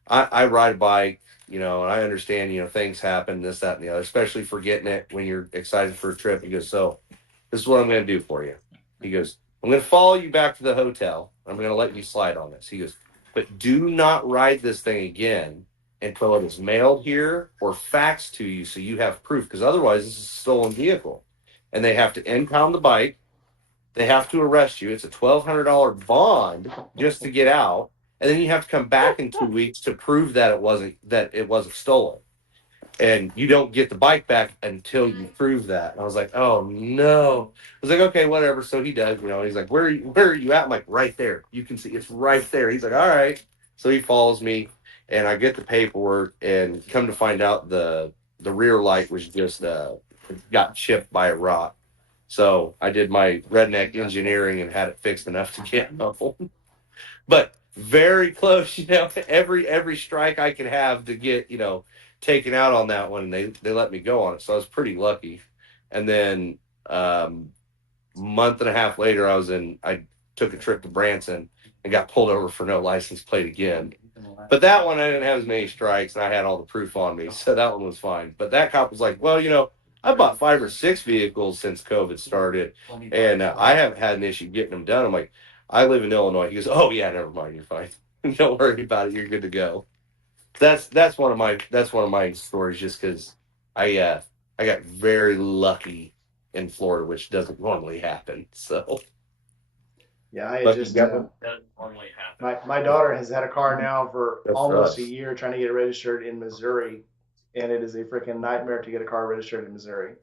I ride a bike, you know, and I understand, you know, things happen, this, that, and the other, especially forgetting it when you're excited for a trip. He goes, so this is what I'm going to do for you. He goes, I'm going to follow you back to the hotel. I'm going to let you slide on this. He goes, but do not ride this thing again until it is mailed here or faxed to you so you have proof, because otherwise this is a stolen vehicle. And they have to impound the bike. They have to arrest you. It's a $1,200 bond just to get out, and then you have to come back in 2 weeks to prove that it wasn't stolen. And you don't get the bike back until you prove that. And I was like, oh no. I was like, okay, whatever. So he does, you know. He's like, where are you at? I'm like, right there. You can see it's right there. He's like, all right. So he follows me, and I get the paperwork, and come to find out the rear light was just got chipped by a rock. So I did my redneck engineering and had it fixed enough to get home. But very close, you know, every strike I could have to get, you know, taken out on that one, they let me go on it. So I was pretty lucky. And then month and a half later, I took a trip to Branson and got pulled over for no license plate again. But that one I didn't have as many strikes, and I had all the proof on me, so that one was fine. But that cop was like, well, you know, I bought 5 or 6 vehicles since COVID started, and I haven't had an issue getting them done. I'm like, I live in Illinois. He goes, oh yeah, never mind, you're fine. Don't worry about it. You're good to go. That's one of my stories, just because I got very lucky in Florida, which doesn't normally happen. So Yeah, I lucky just doesn't normally happen. my daughter has had a car now for That's almost us. a year trying to get it registered in Missouri, and it is a freaking nightmare to get a car registered in Missouri.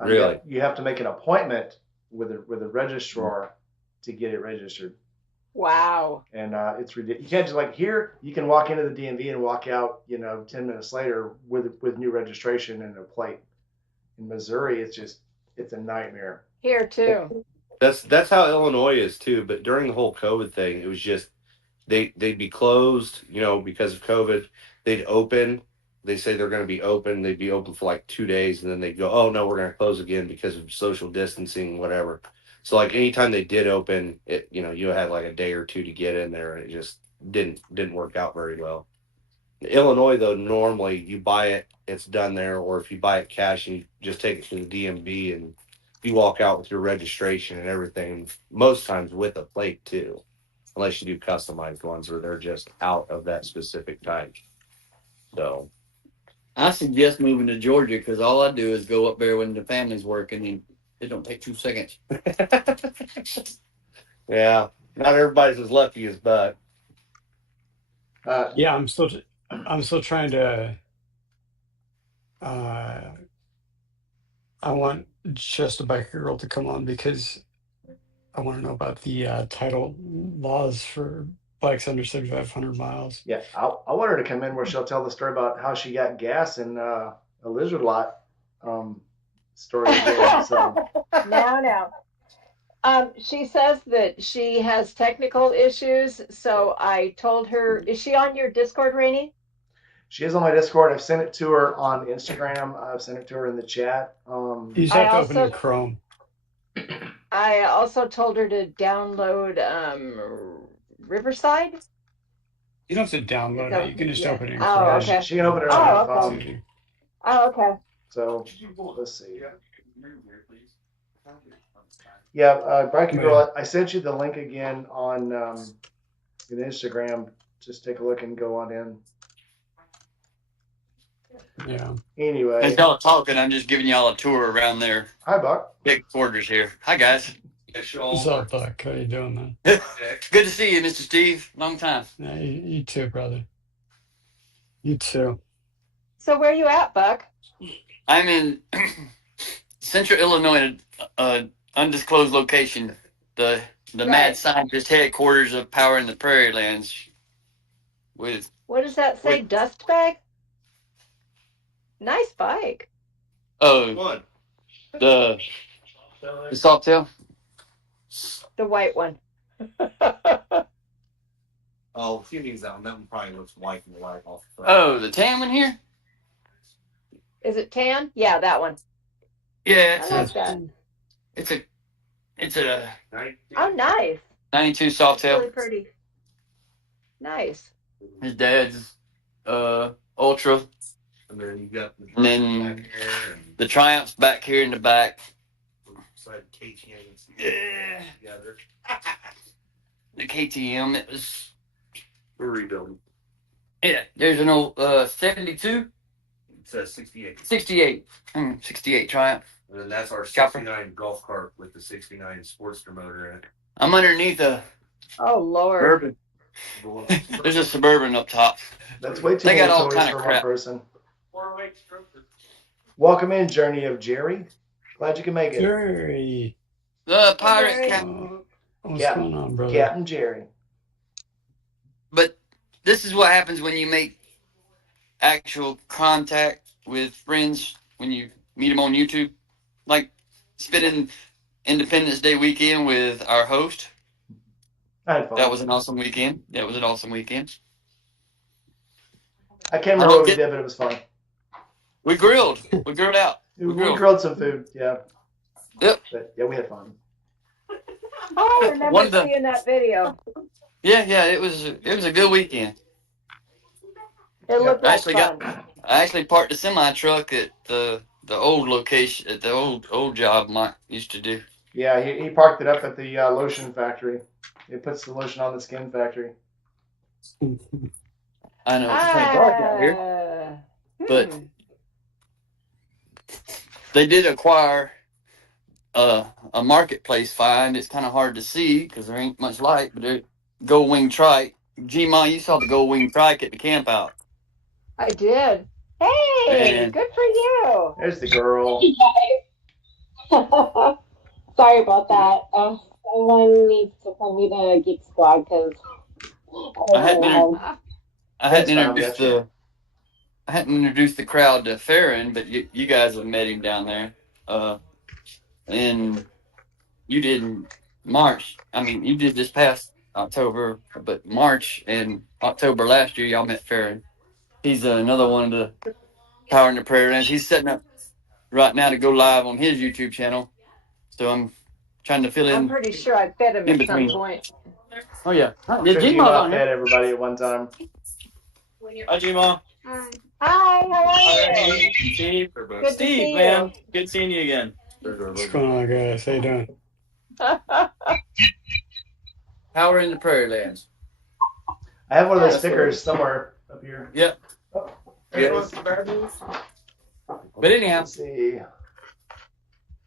Really? You have to make an appointment with a registrar to get it registered. Wow. And it's ridiculous. You can't just like here. You can walk into the DMV and walk out, you know, 10 minutes later with new registration and a plate. In Missouri, it's a nightmare. Here too. That's how Illinois is too. But during the whole COVID thing, it was just they'd be closed, you know, because of COVID. They'd open. They say they're going to be open. They'd be open for like 2 days, and then they'd go, oh no, we're going to close again because of social distancing, whatever. So like anytime they did open, it, you know, you had like a day or two to get in there, and it just didn't work out very well. In Illinois though, normally you buy it, it's done there, or if you buy it cash, you just take it to the DMV and you walk out with your registration and everything. Most times with a plate too, unless you do customized ones where they're just out of that specific type. So I suggest moving to Georgia because all I do is go up there when the family's working, and it don't take 2 seconds. yeah, not everybody's as lucky as Buck. Yeah, I'm still trying to. I want just a biker girl to come on because I want to know about the title laws for bikes under 7,500 miles. Yeah, I want her to come in where she'll tell the story about how she got gas in a lizard lot story again. So No. She says that she has technical issues, so I told her, is she on your Discord, Rainey? she is on my Discord. I've sent it to her on Instagram. I've sent it to her in the chat. You just have to open your Chrome. I also told her to download Riverside. You don't have to download it. You can just open it. In Oh, Chrome. okay. She can open it on her Oh, phone. okay. Oh, okay. So let's see. Yeah, Biker Girl, I sent you the link again on in Instagram. Just take a look and go on in. Yeah. Anyway. As y'all talking, I'm just giving y'all a tour around their Hi, Buck. headquarters here. Hi, guys. What's up, Buck? How you doing, man? Good to see you, Mr. Steve. Long time. Yeah, you too, brother. You too. So where you at, Buck? I'm in Central Illinois, undisclosed location. The mad scientist headquarters of Power in the Prairie Lands. With what does that say? Dust bag? Nice bike. Oh, the Sawtail. The white one. Oh, she means that one. That one probably looks white and white off the front. Oh, the tan one here? Is it tan? Yeah, that one. Yeah, I like that. It's a Oh, nice. 92 soft tail. Really pretty. Nice. His dad's ultra. And then you got the And then back here and the Triumph's back here in the back. side KTM. Yeah. Together. The KTM, it was, We're rebuilding. yeah, there's an old 72, It says 68. 68, 68 Triumph. And then that's our Chopper. 69 golf cart with the 69 Sportster motor in it. I'm underneath a Oh, Lord. Suburban. There's a Suburban up top. That's way too They many got all toys kind for of one crap. person. Welcome in, Journey of Jerry. Glad you can make it. Jerry. The pirate Jerry. cap. What's Captain- going on, brother? Captain Jerry. But this is what happens when you make actual contact with friends when you meet them on YouTube. Like spending Independence Day weekend with our host. I had fun. That was an awesome weekend. That was an awesome weekend. I can't remember what we did, but it was fun. We grilled. We grilled out. We grilled some food, yeah. Yep. But yeah, we had fun. Oh, I remember One of the- seeing that video. Yeah. It was a good weekend. It looked like Actually fun. I actually parked the semi truck at the old location at the old job Mike used to do. Yeah, he parked it up at the lotion factory. It puts the lotion on the skin factory. I know it's kind of dark out here, but hmm. they did acquire a marketplace find. It's kind of hard to see because there ain't much light, but they're gold wing trike. G-Ma, you saw the gold wing trike at the camp out. I did. Hey, And- good for you. There's the girl. Sorry about that. Someone needs to send me the Geek Squad because I hadn't That's fine, I hadn't introduced the crowd to Farron, but you guys have met him down there. And you did in March. I mean, you did this past October, but March and October last year, y'all met Farron. He's another one of the Power in the Prairie Lands. He's setting up right now to go live on his YouTube channel. So I'm trying to fill in. I'm pretty sure I fed him in at some between. point. Oh, yeah. Sure, Did you G-Ma on fed here? everybody at one time. Hi, G-Ma. Hi, how are you? Steve. Good to see Steve, you. man. Good seeing you again. What's going on, guys? How you doing? Power in the Prairie Lands. I have one of those Yeah, stickers somewhere up here. Yep. Oh, Yeah. there it is. But anyhow, Let's see.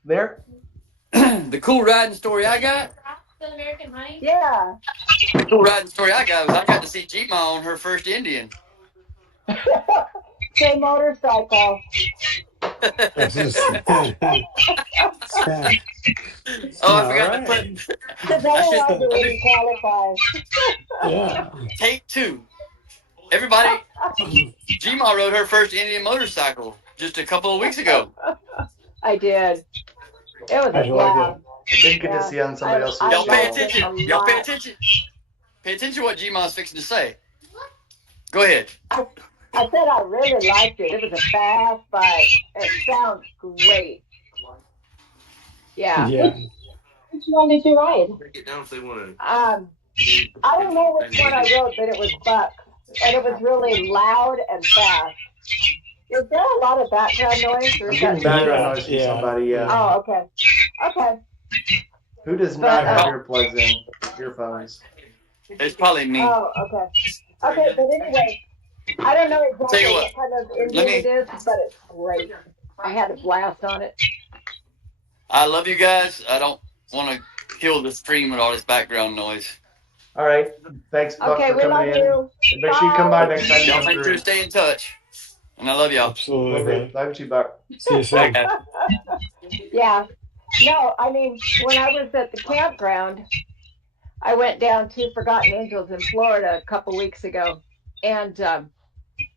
There? the cool riding story I got. American Honey? Yeah. The cool riding story I got was I got to see G-Ma on her first Indian. Same motorcycle. This is- Oh, I forgot to Alright. put. Because I should- otherwise it wouldn't qualify. Yeah. Take two. Everybody, G-Ma rode her first Indian motorcycle just a couple of weeks ago. I did. It was How'd a you like blast. I did get to see on somebody else's I Y'all pay liked it channel. attention. a Y'all pay lot. attention. Pay attention to what G-Ma's fixing to say. Go ahead. I said I really liked it. It was a fast bike. It sounds great. Yeah. Yeah. which one did you ride? Break it down if they want to. I don't know which one I rode, but it was Buck. And it was really loud and fast. Is there a lot of background noise? Or I'm is getting that... background Yeah, noise from yeah. somebody, yeah. Oh, okay. Okay. Who does But, not have earplugs in? Earphones. It's probably me. Oh, okay. Okay, but anyway, I don't know Tell exactly you what what, kind of engine let me- it is, but it's great. I had a blast on it. I love you guys. I don't want to kill the stream with all this background noise. All right. Thanks, Buck, Okay, for we love coming in. you. And make sure you come by next time you Y'all come make sure through. to stay in touch. And I love y'all. Absolutely, Love brother. you. Love you, Buck. See you soon. Yeah. No, I mean, when I was at the campground, I went down to Forgotten Angels in Florida a couple weeks ago. And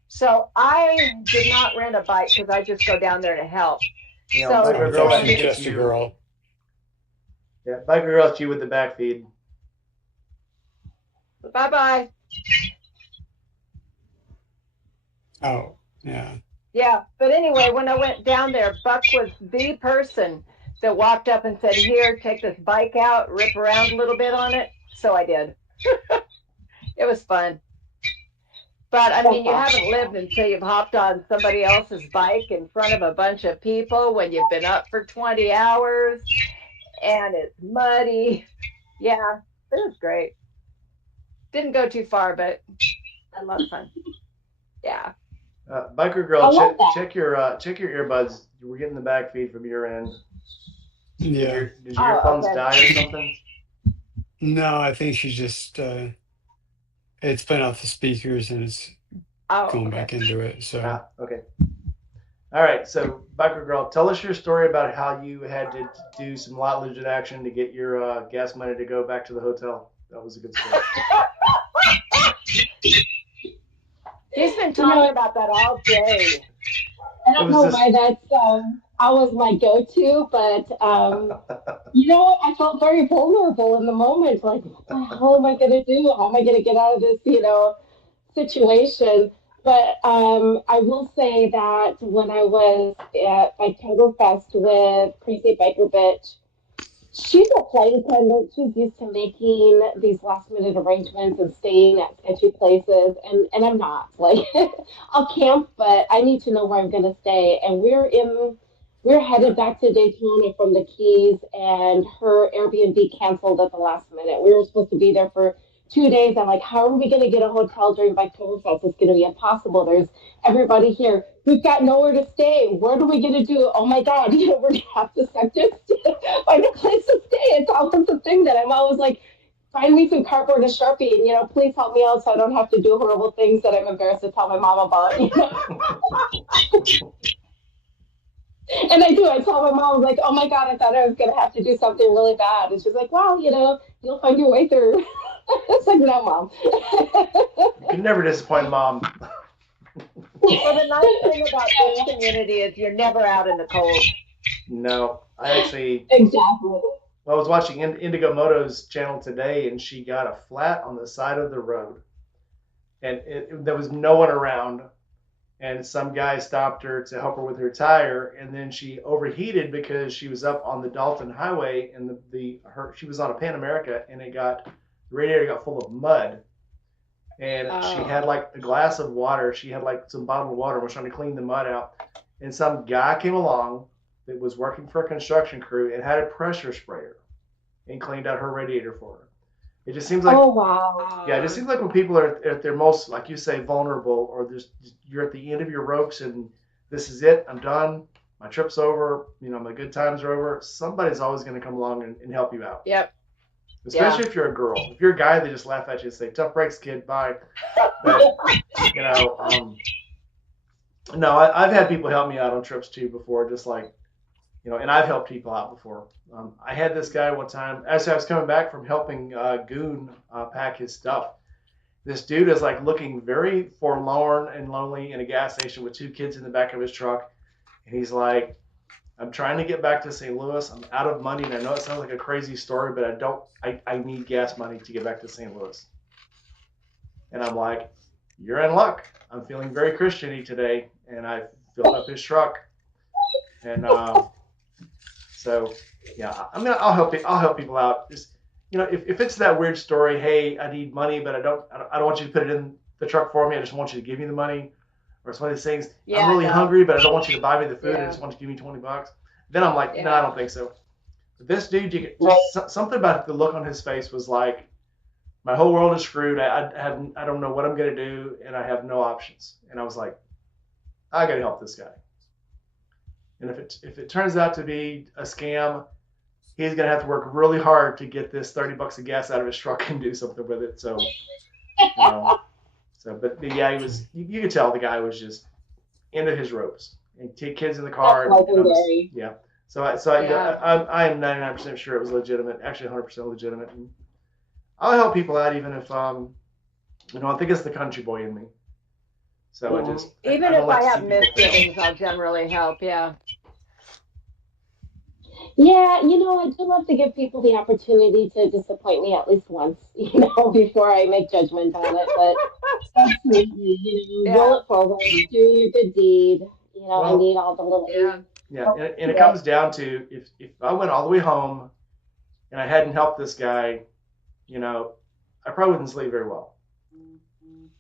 so I did not rent a bike because I just go down there to help. You So- know, Biker It's Girl actually gets just a you. girl. Yeah, Biker Girl hits you with the back feed. Bye-bye. Oh, yeah. Yeah, but anyway, when I went down there, Buck was the person that walked up and said, "Here, take this bike out, rip around a little bit on it." So I did. It was fun. But I mean, you haven't lived until you've hopped on somebody else's bike in front of a bunch of people when you've been up for 20 hours and it's muddy. Yeah, it was great. Didn't go too far, but a lot of fun. Yeah. Biker I girl, love that. check your earbuds. We're getting the back feed from your end. Yeah. Did your earphones Okay. die or something? No, I think she just it's playing off the speakers and it's Oh, going okay. back into it. So Okay. All right. So, Biker girl, tell us your story about how you had to do some lot legit action to get your gas money to go back to the hotel. That was a good story. He's been talking about that all day. I don't know why that's always my go-to, but I felt very vulnerable in the moment. Like, what the hell am I gonna do? How am I gonna get out of this, situation? But I will say that when I was at Oktoberfest with Crazy Biker Bitch, she's a flight attendant. She's used to making these last minute arrangements and staying at sketchy places. And I'm not. Like, I'll camp, but I need to know where I'm going to stay. And we're headed back to Daytona from the Keys, and her Airbnb canceled at the last minute. We were supposed to be there for 2 days. I'm like, how are we going to get a hotel during Oktoberfest? It's going to be impossible. There's everybody here. We've got nowhere to stay. What are we going to do? Oh my God, we're going to have to find a place to stay. It's always the thing that I'm always like, find me some cardboard and Sharpie and, please help me out so I don't have to do horrible things that I'm embarrassed to tell my mom about, And I do. I tell my mom, like, oh my God, I thought I was going to have to do something really bad. And she's like, well, you'll find your way through. It's like, no, Mom. You can never disappoint Mom. Well, the nice thing about this community is you're never out in the cold. No, I actually. Exactly. I was watching Indigo Moto's channel today, and she got a flat on the side of the road, and there was no one around. And some guy stopped her to help her with her tire, and then she overheated because she was up on the Dalton Highway, and she was on a Pan America, and the radiator got full of mud, and she had like a glass of water. She had like some bottled water, and was trying to clean the mud out, and some guy came along that was working for a construction crew and had a pressure sprayer and cleaned out her radiator for her. It just seems like, oh wow, yeah, it just seems like when people are at their most, like you say, vulnerable, or you're at the end of your ropes and this is it, I'm done, my trip's over, my good times are over. Somebody's always going to come along and help you out. Yep. Especially if you're a girl. If you're a guy, they just laugh at you and say, "Tough breaks, kid, bye." But no, I've had people help me out on trips too before, just like. And I've helped people out before. I had this guy one time, as I was coming back from helping Goon pack his stuff. This dude is like looking very forlorn and lonely in a gas station with two kids in the back of his truck. And he's like, I'm trying to get back to St. Louis. I'm out of money. And I know it sounds like a crazy story, but I need gas money to get back to St. Louis. And I'm like, you're in luck. I'm feeling very Christian-y today. And I filled up his truck. And, so yeah, I'll help people out. Just if it's that weird story, hey, I need money, but I don't want you to put it in the truck for me. I just want you to give me the money. Or it's one of these things. Yeah, I'm really hungry, but I don't want you to buy me the food. I just want you to give me $20. Then I'm like, no, I don't think so. But this dude, something about the look on his face was like, my whole world is screwed. I don't know what I'm gonna do, and I have no options. And I was like, I gotta help this guy. And if it turns out to be a scam, he's gonna have to work really hard to get this $30 of gas out of his truck and do something with it. So, but yeah, he was. You could tell the guy was just into his ropes and take kids in the car. Yeah. So I am 99% sure it was legitimate. Actually, 100% legitimate. And I'll help people out even if I think it's the country boy in me. So even if I have misgivings, I'll generally help. Yeah. Yeah, I do love to give people the opportunity to disappoint me at least once, before I make judgment on it. But absolutely, roll Yeah. it forward, do your good deed. I Well, need all the little. Yeah. yeah, and it comes down to if I went all the way home and I hadn't helped this guy, I probably wouldn't sleep very well.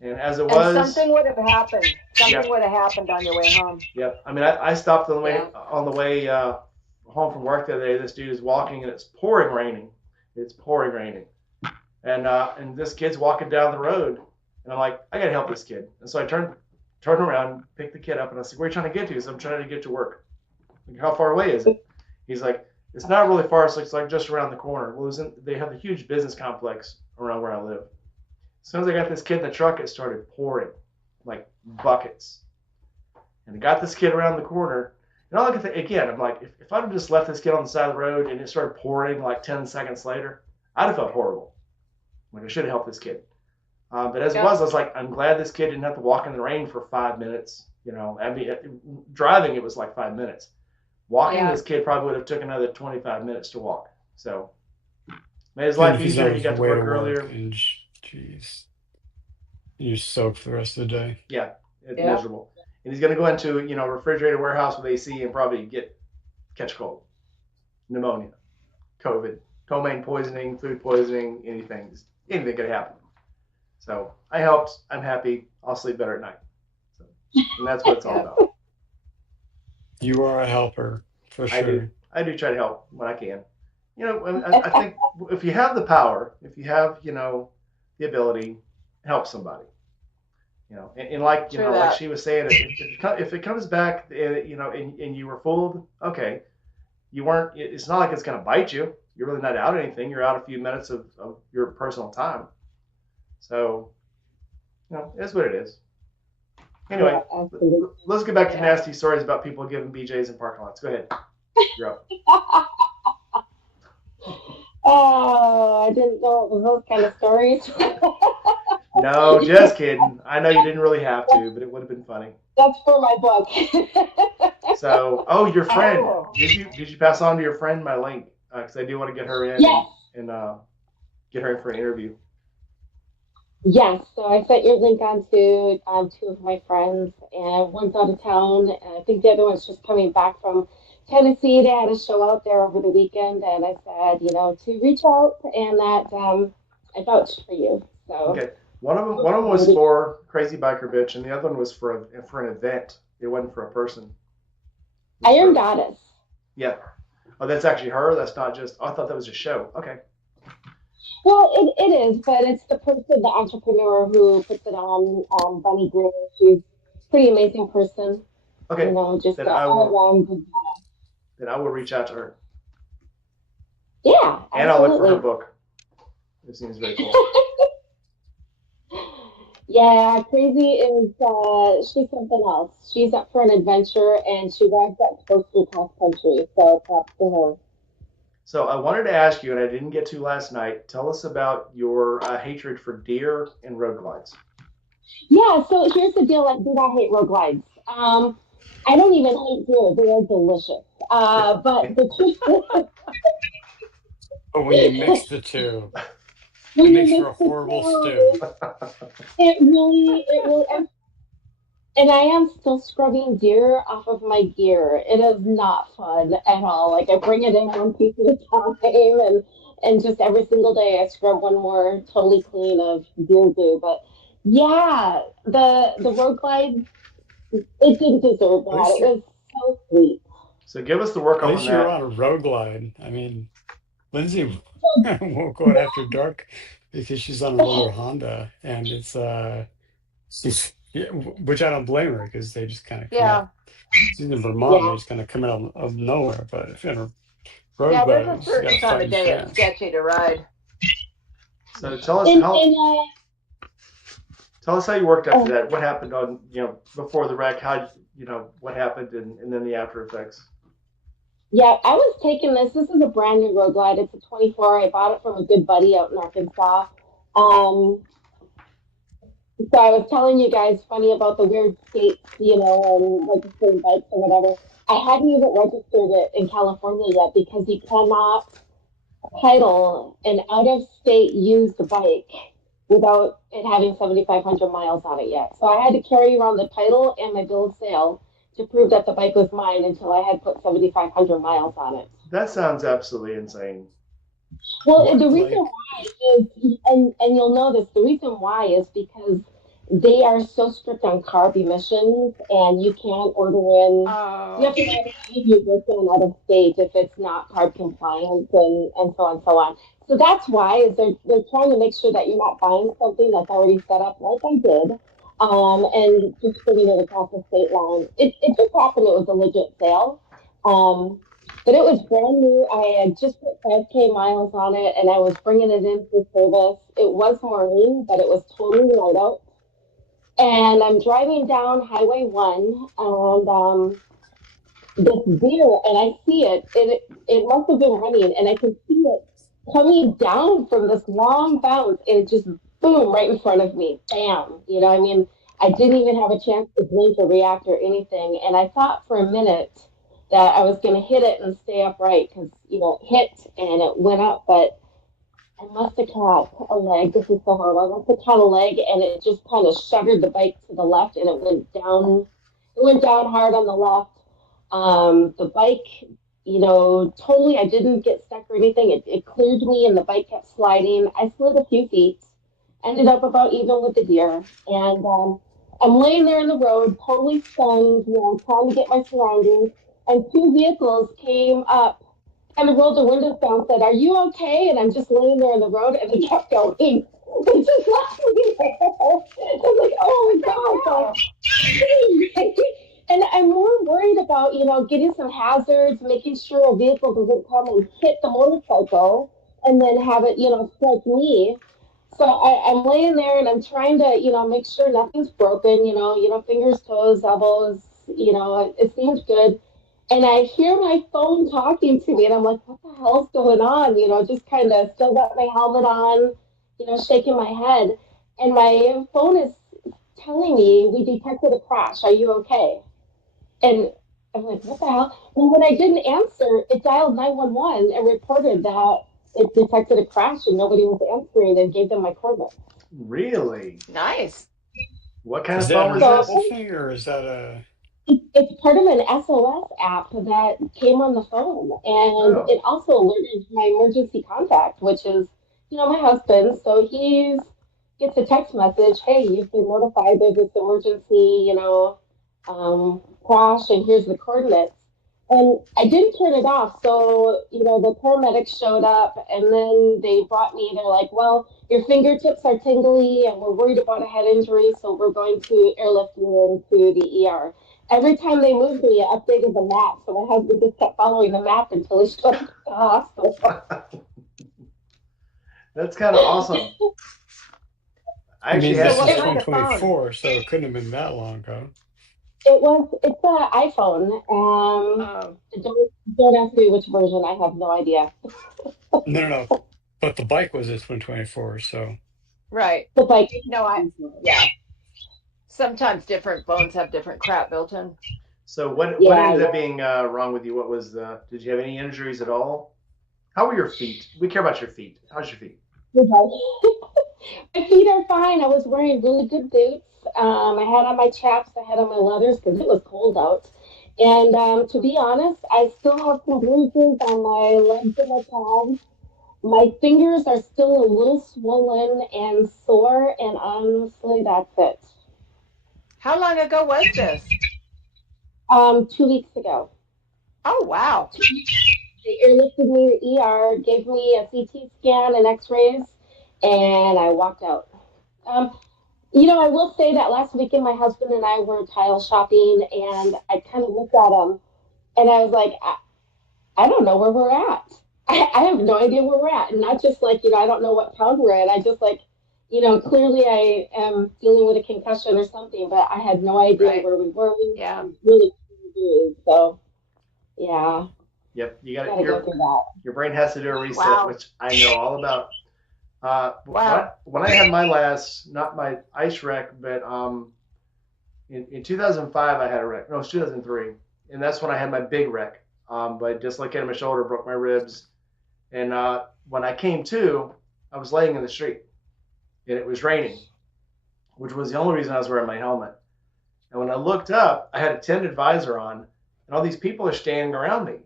And as it And was, something would have happened. yeah, Something would have happened on your way home. yep. I mean, I stopped Yeah. on the way home from work the other day. This dude is walking and it's pouring raining. It's pouring raining, and this kid's walking down the road, and I'm like, I gotta help this kid. And so I turn around, pick the kid up, and I said, where are you trying to get to? He said, I'm trying to get to work. Like, how far away is it? He's like, it's not really far. It's like just around the corner. Well, they have a huge business complex around where I live. As soon as I got this kid in the truck, it started pouring like buckets. And I got this kid around the corner. And I look at again, I'm like, if I'd have just left this kid on the side of the road and it started pouring like 10 seconds later, I'd have felt horrible. Like, I should have helped this kid. But as it was, I was like, I'm glad this kid didn't have to walk in the rain for 5 minutes. I mean, driving, it was like 5 minutes. Walking, this kid probably would have took another 25 minutes to walk. So, made his life easier. He got to work earlier. And jeez, you're soaked for the rest of the day. Yeah, it's miserable. And he's going to go into a refrigerated warehouse with AC and probably catch cold, pneumonia, COVID, ptomaine poisoning, food poisoning, anything could happen. So I helped. I'm happy. I'll sleep better at night. So, and that's what it's all about. You are a helper, for sure. I do try to help when I can. I think if you have the power, if you have, the ability, help somebody. And like, like she was saying, if it comes back, and you were fooled, okay, you weren't, it's not like it's going to bite you. You're really not out anything. You're out a few minutes of your personal time. So, it's what it is. Anyway, let's get back to nasty stories about people giving BJs in parking lots. Go ahead. You're up. Oh, I didn't know it was those kind of stories. No, just kidding. I know you didn't really have to, but it would have been funny. That's for my book. So, your friend. Did you pass on to your friend my link? Because I do want to get her in and get her in for an interview. Yes, so I sent your link on to two of my friends, and one's out of town, and I think the other one's just coming back from Tennessee. They had a show out there over the weekend, and I said, to reach out, and that I vouched for you. So okay, one of them was for Crazy Biker Bitch, and the other one was for an event. It wasn't for a person. Iron Goddess. Yeah. Oh, that's actually her. That's not just. Oh, I thought that was a show. Okay. Well, it is, but it's the person, the entrepreneur who puts it on, Bunny Greer. She's a pretty amazing person. Okay. Just all around good. Then I will reach out to her. Yeah, absolutely. And I'll look for her book. It seems very cool. Yeah, Crazy is, she's something else. She's up for an adventure, and she rides that coaster cross country, so props to her. So I wanted to ask you, and I didn't get to last night, tell us about your hatred for deer and road glides. Yeah, so here's the deal. I do not hate road glides. I don't even hate deer. They are delicious. But the truth is... But when you mix the two, it makes for a horrible stew. It really, and I am still scrubbing deer off of my gear. It is not fun at all. Like, I bring it in one piece at a time, and just every single day I scrub one more totally clean of deer goo. But yeah, the road glide, it didn't deserve that. It was so sweet. So give us the workup on that. At least you're on a road glide. I mean, Lindsay won't go out after dark because she's on a little Honda, and it's which I don't blame her, because they just kind of come out. She's in Vermont, they just kind of come out of nowhere. But if you're in a road glide, there's a certain time of day it's sketchy to ride. So tell us how you worked after that. What happened on before the wreck? How what happened, and then the after effects. Yeah, I was taking this. This is a brand new road glide. It's a 24. I bought it from a good buddy out in Arkansas. So I was telling you guys funny about the weird skates, and like the same bikes or whatever. I hadn't even registered it in California yet because you cannot title an out-of-state used bike without it having 7,500 miles on it yet. So I had to carry around the title and my bill of sale to prove that the bike was mine until I had put 7,500 miles on it. That sounds absolutely insane. Well, What, the like, reason why is, and you'll notice the reason why is because they are so strict on carb emissions, and you can't order in. You have Oh, to leave your vehicle out of state if it's not carb compliant, and so on and so on. So that's why is they're trying to make sure that you're not buying something that's already set up like I did, and just putting it across the state line. It just happened. It was a legit sale. But it was brand new. I had just put 5K miles on it and I was bringing it in for service. It was morning, but it was totally light out. And I'm driving down Highway 1 and this deer, and I see it must have been running, and I can see it coming down from this long bounce, and it just boom right in front of me. Bam. You know, I mean, I didn't even have a chance to blink or react or anything. And I thought for a minute that I was going to hit it and stay upright because, it hit and it went up, but I must have caught a leg. This is so horrible. I must have caught a leg and it just kind of shuddered the bike to the left and it went down. It went down hard on the left. The bike, totally, I didn't get stuck or anything. It cleared me and the bike kept sliding. I slid a few feet, ended up about even with the deer. And I'm laying there in the road, totally stunned, trying to get my surroundings. And two vehicles came up, kind of rolled the windows down, said, "Are you okay?" And I'm just laying there in the road and they kept going. They just left me there. I was like, oh my God. And I'm more worried about, getting some hazards, making sure a vehicle doesn't come and hit the motorcycle and then have it, strike me. So I'm laying there and I'm trying to, make sure nothing's broken, fingers, toes, elbows, it seems good. And I hear my phone talking to me and I'm like, what the hell's going on? Just kind of still got my helmet on, shaking my head. And my phone is telling me, "We detected a crash. Are you okay?" And I'm like, what the hell? And when I didn't answer, it dialed 911 and reported that it detected a crash and nobody was answering and gave them my coordinates. Really? nice. What kind is of that a phone is this? renewable thing or is that a? It's part of an SOS app that came on the phone. And Oh, it also alerted my emergency contact, which is, my husband. So gets a text message, "Hey, you've been notified there's this emergency, crash, and here's the coordinates." And I didn't turn it off. So, the paramedics showed up and then they brought me, they're like, "Well, your fingertips are tingly and we're worried about a head injury. So we're going to airlift you into the ER." Every time they moved me, it updated the map. So my husband just kept following the map until he showed up at the hospital. that's kind of awesome. I I actually mean, had this So is what some. kind of phone? 2024, so it couldn't have been that long ago. It's an iPhone. Um, Don't ask me which version. I have no idea. No, no, no. But the bike was a 2024, so right. The bike. No, yeah. Sometimes different phones have different crap built in. So what Yeah, ended up yeah. being wrong with you? What was the? Did you have any injuries at all? How were your feet? We care about your feet. How's your feet? My feet are fine. I was wearing really good boots. I had on my chaps. I had on my leathers because it was cold out. And to be honest, I still have some bruises on my legs and my calves. My fingers are still a little swollen and sore, and honestly, that's it. How long ago was this? 2 weeks ago, Oh, wow. they airlifted me to ER, gave me a CT scan and X-rays, and I walked out. Um, I will say that last weekend my husband and I were tile shopping, and I kind of looked at him, and I was like, I don't know where we're at. I have no idea where we're at. And not just like, I don't know what town we're in. I just like, clearly I am dealing with a concussion or something, but I had no idea Right. where we were. Yeah. Really confused. So, yeah, Yep, you got gotta go through that. your brain has to do a reset, Wow. which I know all about. Wow. When I had my last, not my ice wreck, but in 2005 I had a wreck. No, it's 2003. and that's when I had my big wreck. But dislocated my shoulder, broke my ribs, and when I came to, I was laying in the street, and it was raining, which was the only reason I was wearing my helmet. And when I looked up, I had a tinted visor on, and all these people are standing around me.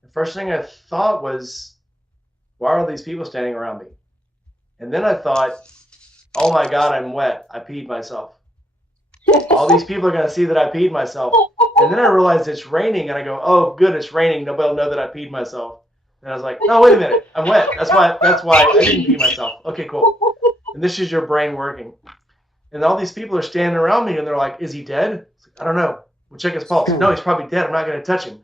The first thing I thought was, why are these people standing around me? And then I thought, oh my God, I'm wet. I peed myself. All these people are going to see that I peed myself. And then I realized it's raining, and I go, oh, good, it's raining. Nobody will know that I peed myself. And I was like, no, wait a minute. I'm wet. That's why I didn't pee myself. Okay, cool. And this is your brain working. And all these people are standing around me, and they're like, is he dead? I don't know. We'll check his pulse. No, he's probably dead. I'm not going to touch him.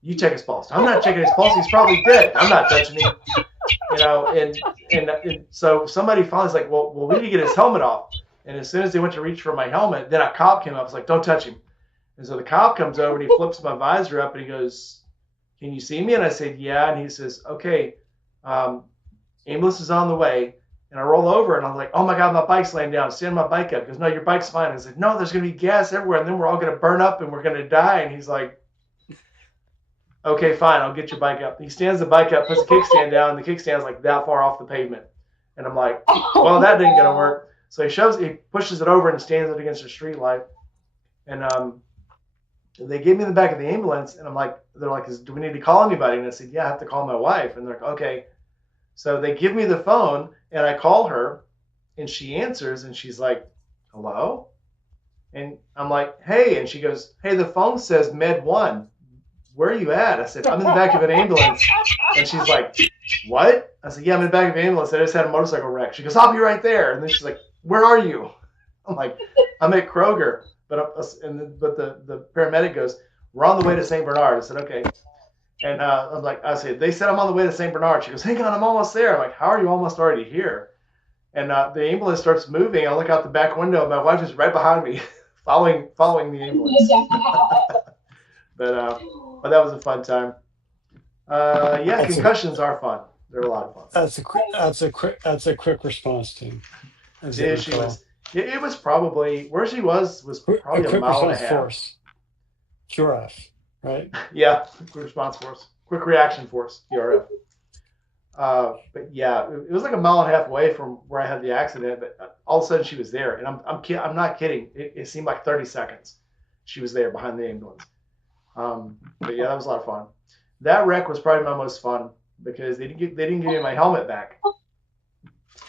You check his pulse. I'm not checking his pulse. He's probably dead. I'm not touching him. And so somebody finally was like, well, we need to get his helmet off. And as soon as they went to reach for my helmet, then a cop came up. I was like, don't touch him. And so the cop comes over, and he flips my visor up, and he goes, can you see me? And I said, yeah. And he says, okay, ambulance is on the way. And I roll over, and I'm like, oh my God, my bike's laying down. Stand my bike up. He goes, no, your bike's fine. I said, no, there's going to be gas everywhere, and then we're all going to burn up, and we're going to die. And he's like, okay, fine, I'll get your bike up. He stands the bike up, puts the kickstand down, and the kickstand's like that far off the pavement. And I'm like, well, that ain't going to work. So he pushes it over and stands it against a street light. And they gave me the back of the ambulance, and I'm like, they're like, do we need to call anybody? And I said, yeah, I have to call my wife. And they're like, okay. So they give me the phone, and I call her, and she answers, and she's like, hello? And I'm like, hey. And she goes, hey, the phone says Med 1. Where are you at? I said, I'm in the back of an ambulance. And she's like, what? I said, yeah, I'm in the back of an ambulance. I just had a motorcycle wreck. She goes, I'll be right there. And then she's like, where are you? I'm like, I'm at Kroger. But the paramedic goes, we're on the way to St. Bernard. I said, okay. And I'm like, I said, they said I'm on the way to St. Bernard. She goes, hang on, I'm almost there. I'm like, how are you almost already here? And the ambulance starts moving. I look out the back window, and my wife is right behind me, following the ambulance. But that was a fun time. Yeah, concussions are fun. They're a lot of fun. That's a quick response team. Yeah, she was. It was probably where she was probably a mile and a half. Force. QRF, right? Yeah, quick response force, quick reaction force, QRF. But yeah, it was like a mile and a half away from where I had the accident. But all of a sudden, she was there, and I'm not kidding. It seemed like 30 seconds. She was there behind the ambulance. But yeah, that was a lot of fun. That wreck was probably my most fun because they didn't give me my helmet back,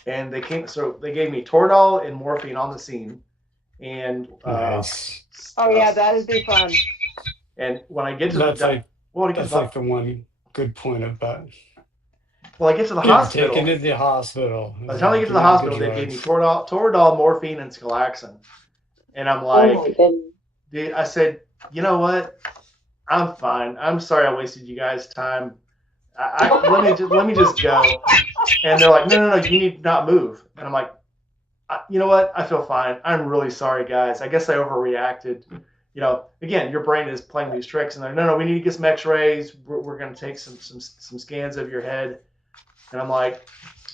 and they gave me Toradol and morphine on the scene, and nice. Oh yeah, that'd be fun. And when I get to that's like the one good point about. Well, I get to the hospital. Taken to the hospital. By the time I get to the hospital, they gave me Toradol, morphine, and Scalaxin, and I'm like, dude, I said, you know what? I'm fine. I'm sorry I wasted you guys' time. Let me just go. And they're like, no, you need to not move. And I'm like, you know what? I feel fine. I'm really sorry, guys. I guess I overreacted. Again, your brain is playing these tricks. And they're like, no, we need to get some X-rays. We're going to take some scans of your head. And I'm like,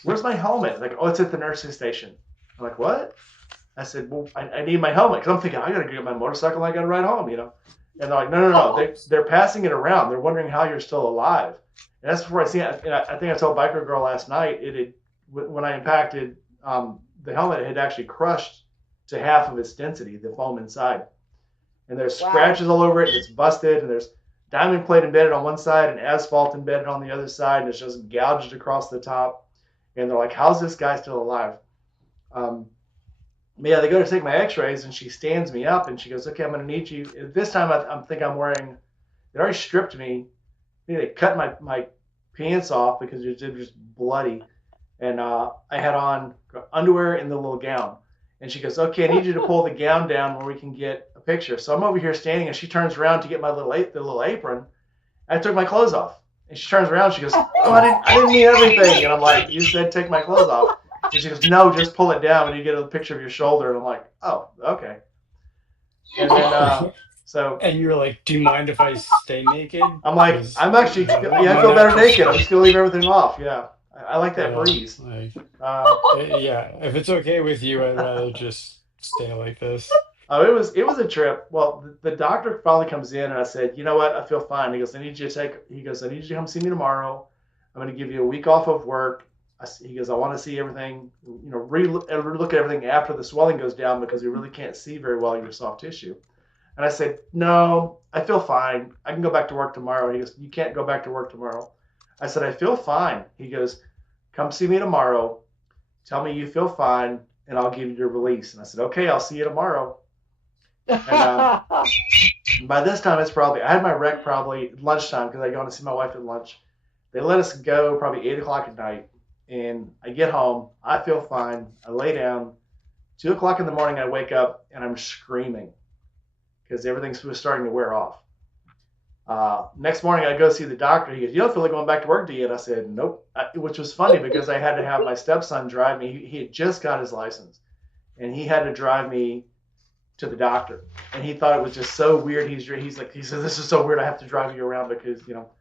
where's my helmet? Like, oh, it's at the nursing station. I'm like, what? I said, well, I need my helmet because I'm thinking I got to get my motorcycle. I got to ride home, And they're like, no. They're passing it around. They're wondering how you're still alive. And that's before I see it. And I think I told Biker Girl last night, when I impacted, the helmet had actually crushed to half of its density, the foam inside. And there's scratches all over it. And it's busted. And there's diamond plate embedded on one side and asphalt embedded on the other side. And it's just gouged across the top. And they're like, how's this guy still alive? Yeah, they go to take my x-rays, and she stands me up, and she goes, okay, I'm going to need you. This time, I think I'm wearing, they already stripped me. They cut my pants off because they're just bloody. And I had on underwear and the little gown. And she goes, okay, I need you to pull the gown down where we can get a picture. So I'm over here standing, and she turns around to get my little apron. I took my clothes off. And she turns around, she goes, oh, I didn't mean everything. And I'm like, you said take my clothes off. And she goes, no, just pull it down when you get a picture of your shoulder. And I'm like, oh, okay. And then, And you're like, do you mind if I stay naked? I'm like, I feel better naked. I'm just going to leave everything off. Yeah. I like that breeze. Yeah. If it's okay with you, I'd rather just stay like this. Oh, it was a trip. Well, the doctor finally comes in, and I said, you know what? I feel fine. He goes, I need you to take. He goes, I need you to come see me tomorrow. I'm going to give you a week off of work. He goes, I want to see everything. You know, look at everything after the swelling goes down because we really can't see very well your soft tissue. And I said, no, I feel fine. I can go back to work tomorrow. He goes, you can't go back to work tomorrow. I said, I feel fine. He goes, come see me tomorrow. Tell me you feel fine, and I'll give you your release. And I said, okay, I'll see you tomorrow. And by this time, it's probably, I had my rec probably lunchtime because I go to see my wife at lunch. They let us go probably 8 o'clock at night. And I get home. I feel fine. I lay down. 2 o'clock in the morning, I wake up and I'm screaming because everything was starting to wear off. Next morning, I go see the doctor. He goes, you don't feel like going back to work, do you? And I said, nope, which was funny because I had to have my stepson drive me. He had just got his license, and he had to drive me to the doctor. And he thought it was just so weird. He said, this is so weird. I have to drive you around because, you know,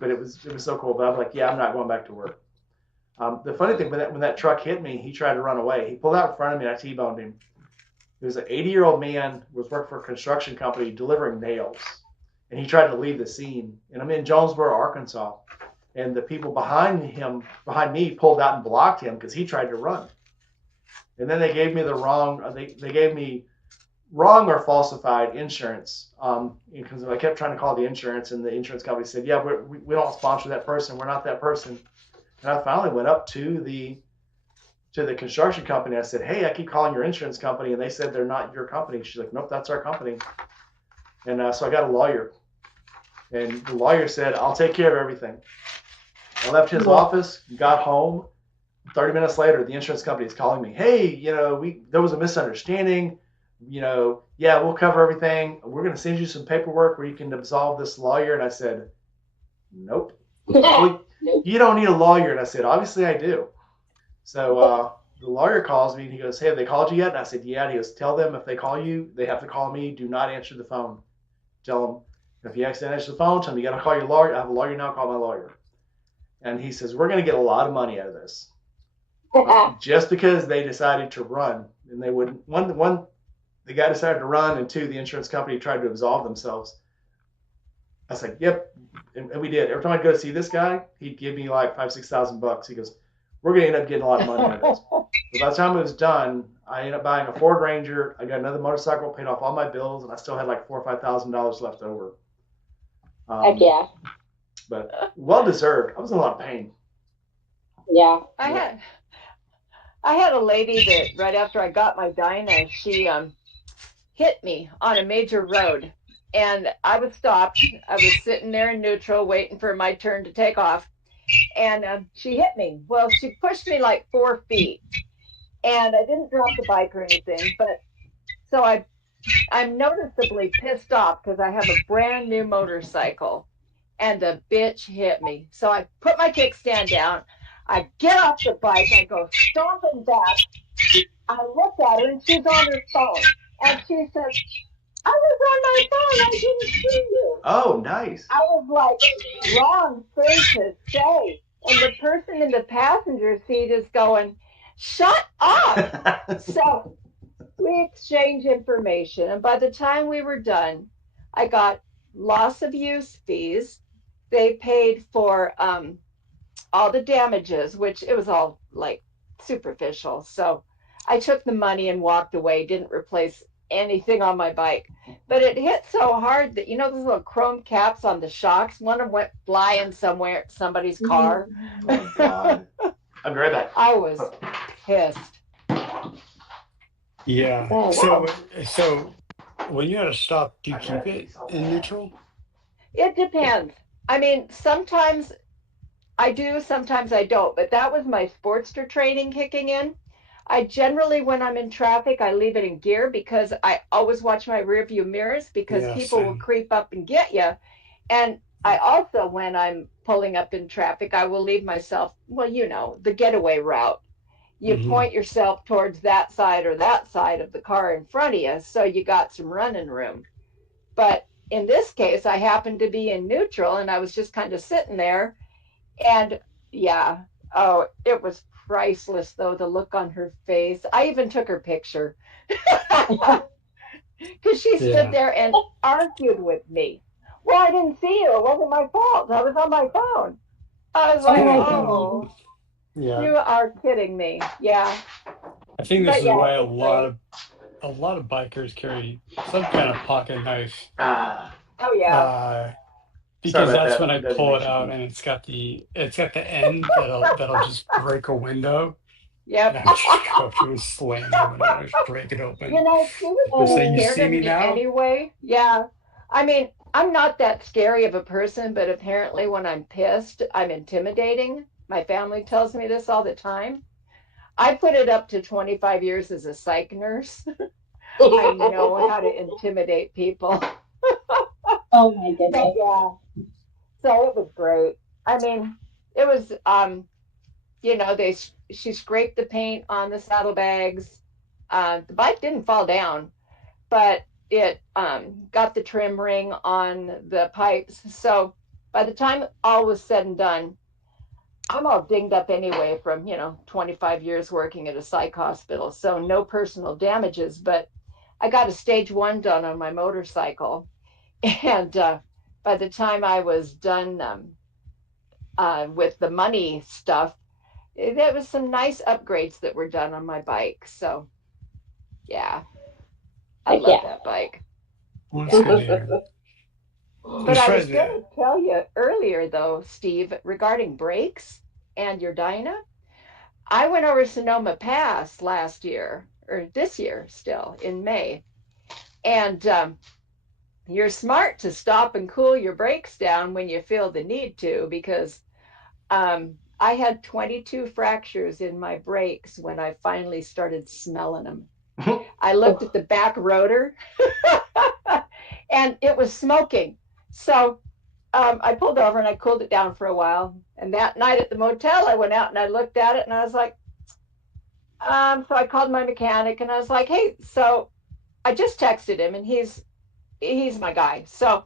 but it was so cool. But I'm like, yeah, I'm not going back to work. The funny thing, when that truck hit me, he tried to run away. He pulled out in front of me, and I T-boned him. He was an 80-year-old man, was working for a construction company delivering nails. And he tried to leave the scene. And I'm in Jonesboro, Arkansas. And the people behind me, pulled out and blocked him because he tried to run. And then they gave me they gave me wrong or falsified insurance. Because I kept trying to call the insurance, and the insurance company said, yeah, we don't sponsor that person. We're not that person. And I finally went up to the construction company. I said, hey, I keep calling your insurance company, and they said they're not your company. She's like, nope, that's our company. And so I got a lawyer. And the lawyer said, I'll take care of everything. I left his office, got home. 30 minutes later, the insurance company is calling me. Hey, you know, there was a misunderstanding. You know, yeah, we'll cover everything. We're going to send you some paperwork where you can absolve this lawyer. And I said, nope. Well, you don't need a lawyer. And I said, obviously I do. So the lawyer calls me and he goes, hey, have they called you yet? And I said, yeah. And he goes, tell them if they call you, they have to call me. Do not answer the phone. Tell them if you accidentally answer the phone, tell them you got to call your lawyer. I have a lawyer now, call my lawyer. And he says, we're going to get a lot of money out of this. Just because they decided to run. And they wouldn't, one, the guy decided to run, and two, the insurance company tried to absolve themselves. I was like, yep. And we did. Every time I'd go see this guy, he'd give me like $5,000-6,000. He goes, we're going to end up getting a lot of money out of this. But by the time it was done, I ended up buying a Ford Ranger. I got another motorcycle, paid off all my bills, and I still had like $4,000 or $5,000 left over. Heck yeah. But well deserved. I was in a lot of pain. Yeah. I had a lady that right after I got my Dyna, she hit me on a major road, and I was stopped. I was sitting there in neutral waiting for my turn to take off, and she hit me. Well, she pushed me like 4 feet, and I didn't drop the bike or anything, but so I'm noticeably pissed off because I have a brand new motorcycle, and the bitch hit me. So I put my kickstand down. I get off the bike. I go stomping back. I look at her, and she's on her phone. And she says, I was on my phone. I didn't see you. Oh, nice. I was like, wrong thing to say. And the person in the passenger seat is going, shut up. So we exchanged information. And by the time we were done, I got loss of use fees. They paid for all the damages, which it was all like superficial. So I took the money and walked away, didn't replace anything on my bike. But it hit so hard that, you know, those little chrome caps on the shocks, one of them went flying somewhere, somebody's car. Oh, God. I'll be right back. I was pissed. Yeah. Oh, So when you had to stop, do you keep it in neutral? It depends. I mean, sometimes I do, sometimes I don't, but that was my Sportster training kicking in. I generally, when I'm in traffic, I leave it in gear because I always watch my rear view mirrors because people will creep up and get you. And I also, when I'm pulling up in traffic, I will leave myself, well, you know, the getaway route. You point yourself towards that side or that side of the car in front of you, so you got some running room. But in this case, I happened to be in neutral, and I was just kind of sitting there. And yeah, oh, it was priceless, though, the look on her face. I even took her picture. because she stood Yeah. there and argued with me. Well, I didn't see you. It wasn't my fault. I was on my phone. I was Oh like, my oh, goodness. Yeah. you are kidding me. Yeah. I think this But is yeah, why it was great. a lot of bikers carry some kind of pocket knife. Ah, Oh, yeah. Uh, sorry because about that's that. when I It doesn't pull make it you out beat. and it's got the end that'll just break a window. And Yep. I just go up to and slam the window and just break it You open. know, she was Just say, so "You Oh, scared see of me me now?" anyway. Yeah. I mean, I'm not that scary of a person, but apparently when I'm pissed, I'm intimidating. My family tells me this all the time. I put it up to 25 years as a psych nurse. I know how to intimidate people. oh my But goodness. yeah, so it was great. I mean, it was she scraped the paint on the saddlebags. The bike didn't fall down, but it got the trim ring on the pipes. So by the time all was said and done, I'm all dinged up anyway from 25 years working at a psych hospital. So no personal damages, but I got a stage one done on my motorcycle, and by the time I was done with the money stuff, there was some nice upgrades that were done on my bike. So yeah, I Heck love yeah. that bike. Well, that's Yeah. good to hear. I'm But I was surprised going that. to tell you earlier, though, Steve, regarding brakes and your Dyna. I went over Sonoma Pass last year, or this year still, in May. And you're smart to stop and cool your brakes down when you feel the need to, because I had 22 fractures in my brakes when I finally started smelling them. I looked at the back rotor and it was smoking. So I pulled over and I cooled it down for a while. And that night at the motel, I went out and I looked at it and I was like, so I called my mechanic and I was like, hey, so I just texted him and he's my guy. So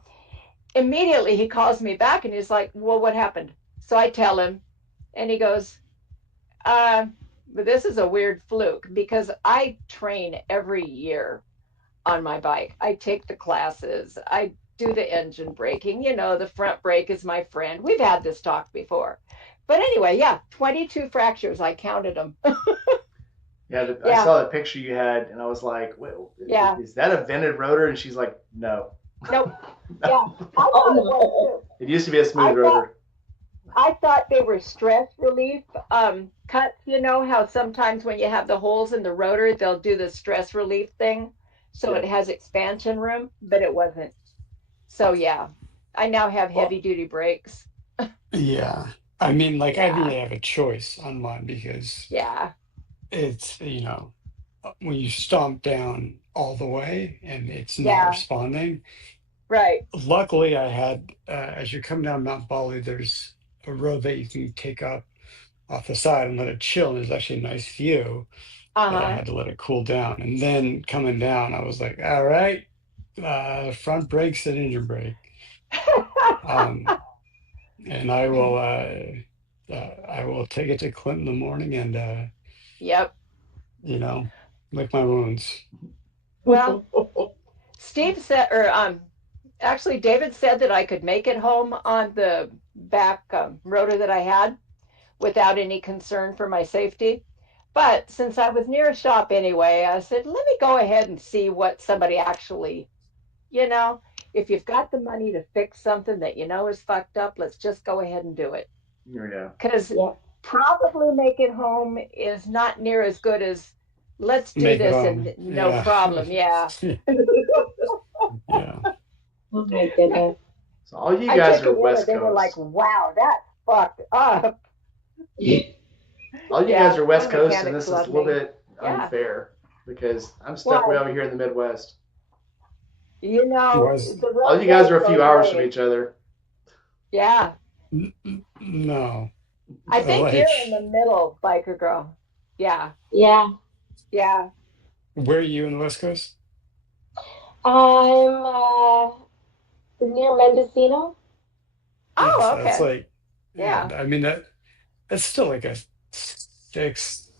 immediately he calls me back and he's like, well, what happened? So I tell him and he goes, uh, but this is a weird fluke because I train every year on my bike. I take the classes. I do the engine braking. The front brake is my friend. We've had this talk before. But anyway, yeah, 22 fractures. I counted them. Yeah, I Yeah, saw the picture you had, and I was like, well, yeah. is that a vented rotor? And she's like, no. Nope. Yeah, I Oh thought it was no. too. It used to be a smooth I thought rotor. I thought they were stress relief cuts. You know how sometimes when you have the holes in the rotor, they'll do the stress relief thing, so Yeah. it has expansion room, but it wasn't. So yeah, I now have Well, heavy duty brakes. yeah. I mean, like I didn't Yeah, really have a choice on mine because yeah, it's when you stomp down all the way and it's not yeah. responding. Right. Luckily, I had as you come down Mount Bali, there's a road that you can take up off the side and let it chill. And there's actually a nice view, but I Uh-huh. had to let it cool down. And then coming down, I was like, all right, front brakes and engine brake. Um, and I will take it to Clint in the morning and Yep. you know, lick my wounds. Well, Steve said, or actually, David said that I could make it home on the back rotor that I had without any concern for my safety. But since I was near a shop anyway, I said, let me go ahead and see what somebody actually, you know, if you've got the money to fix something that you know is fucked up, let's just go ahead and do it. There we go. Because Yeah. probably make it home is not near as good as let's do Make it this home. and no Yeah. problem. Yeah. Yeah. Oh my goodness. So all you I guys took are it in and West they were like, Coast. wow, that's fucked up. All you guys Yeah, are my West Coast, and mechanics this is a love little me. bit Yeah. unfair because I'm stuck way Why? over here in the Midwest. Was The All road you guys goes are a few both hours from ways. each other. Yeah. no. I think Like, you're in the middle, biker girl. Yeah. Yeah. Yeah. where are you in the West Coast? I'm near Mendocino. Yeah, Oh, so that's okay. like, yeah, Yeah. I mean that's still like a 6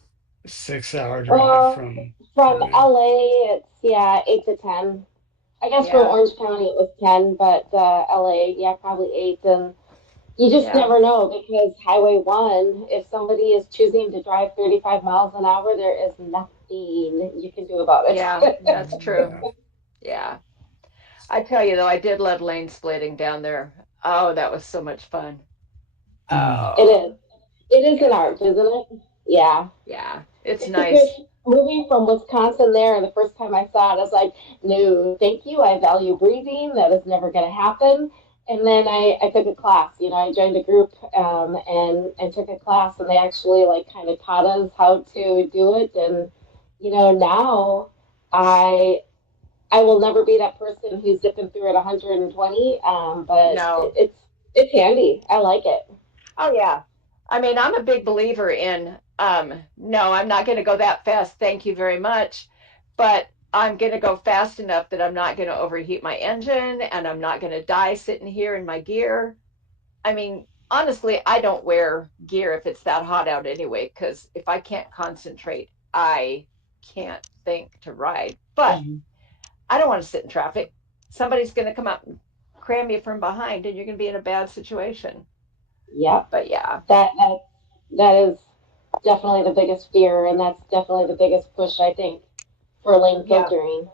6 hour drive Uh, from from me. LA, it's Yeah, 8 to 10. I guess from Yeah. Orange County it was 10, but LA, yeah, probably 8. And you just Yeah. never know because Highway 1, if somebody is choosing to drive 35 miles an hour, there is nothing you can do about it. Yeah, that's true. Yeah. Yeah. I tell you though, I did love lane splitting down there. Oh, that was so much fun. Mm. It Oh, is. It is an yeah. art, isn't it? Yeah. Yeah. It's It's a good nice. moving from Wisconsin there. The first time I saw it, I was like, no, thank you. I value breathing. That is never going to happen. And then I took a class. I joined a group and took a class, and they actually like kind of taught us how to do it. And now I I will never be that person who's zipping through at 120. But No. it's handy. I like it. Oh yeah. I mean, I'm a big believer in no, I'm not going to go that fast. Thank you very much. But I'm going to go fast enough that I'm not going to overheat my engine and I'm not going to die sitting here in my gear. I mean, honestly, I don't wear gear if it's that hot out anyway, because if I can't concentrate, I can't think to ride. But Mhm. I don't want to sit in traffic. Somebody's going to come up and cram you from behind, and you're going to be in a bad situation. Yep. But yeah, That is definitely the biggest fear, and that's definitely the biggest push I think for lane yeah, filtering.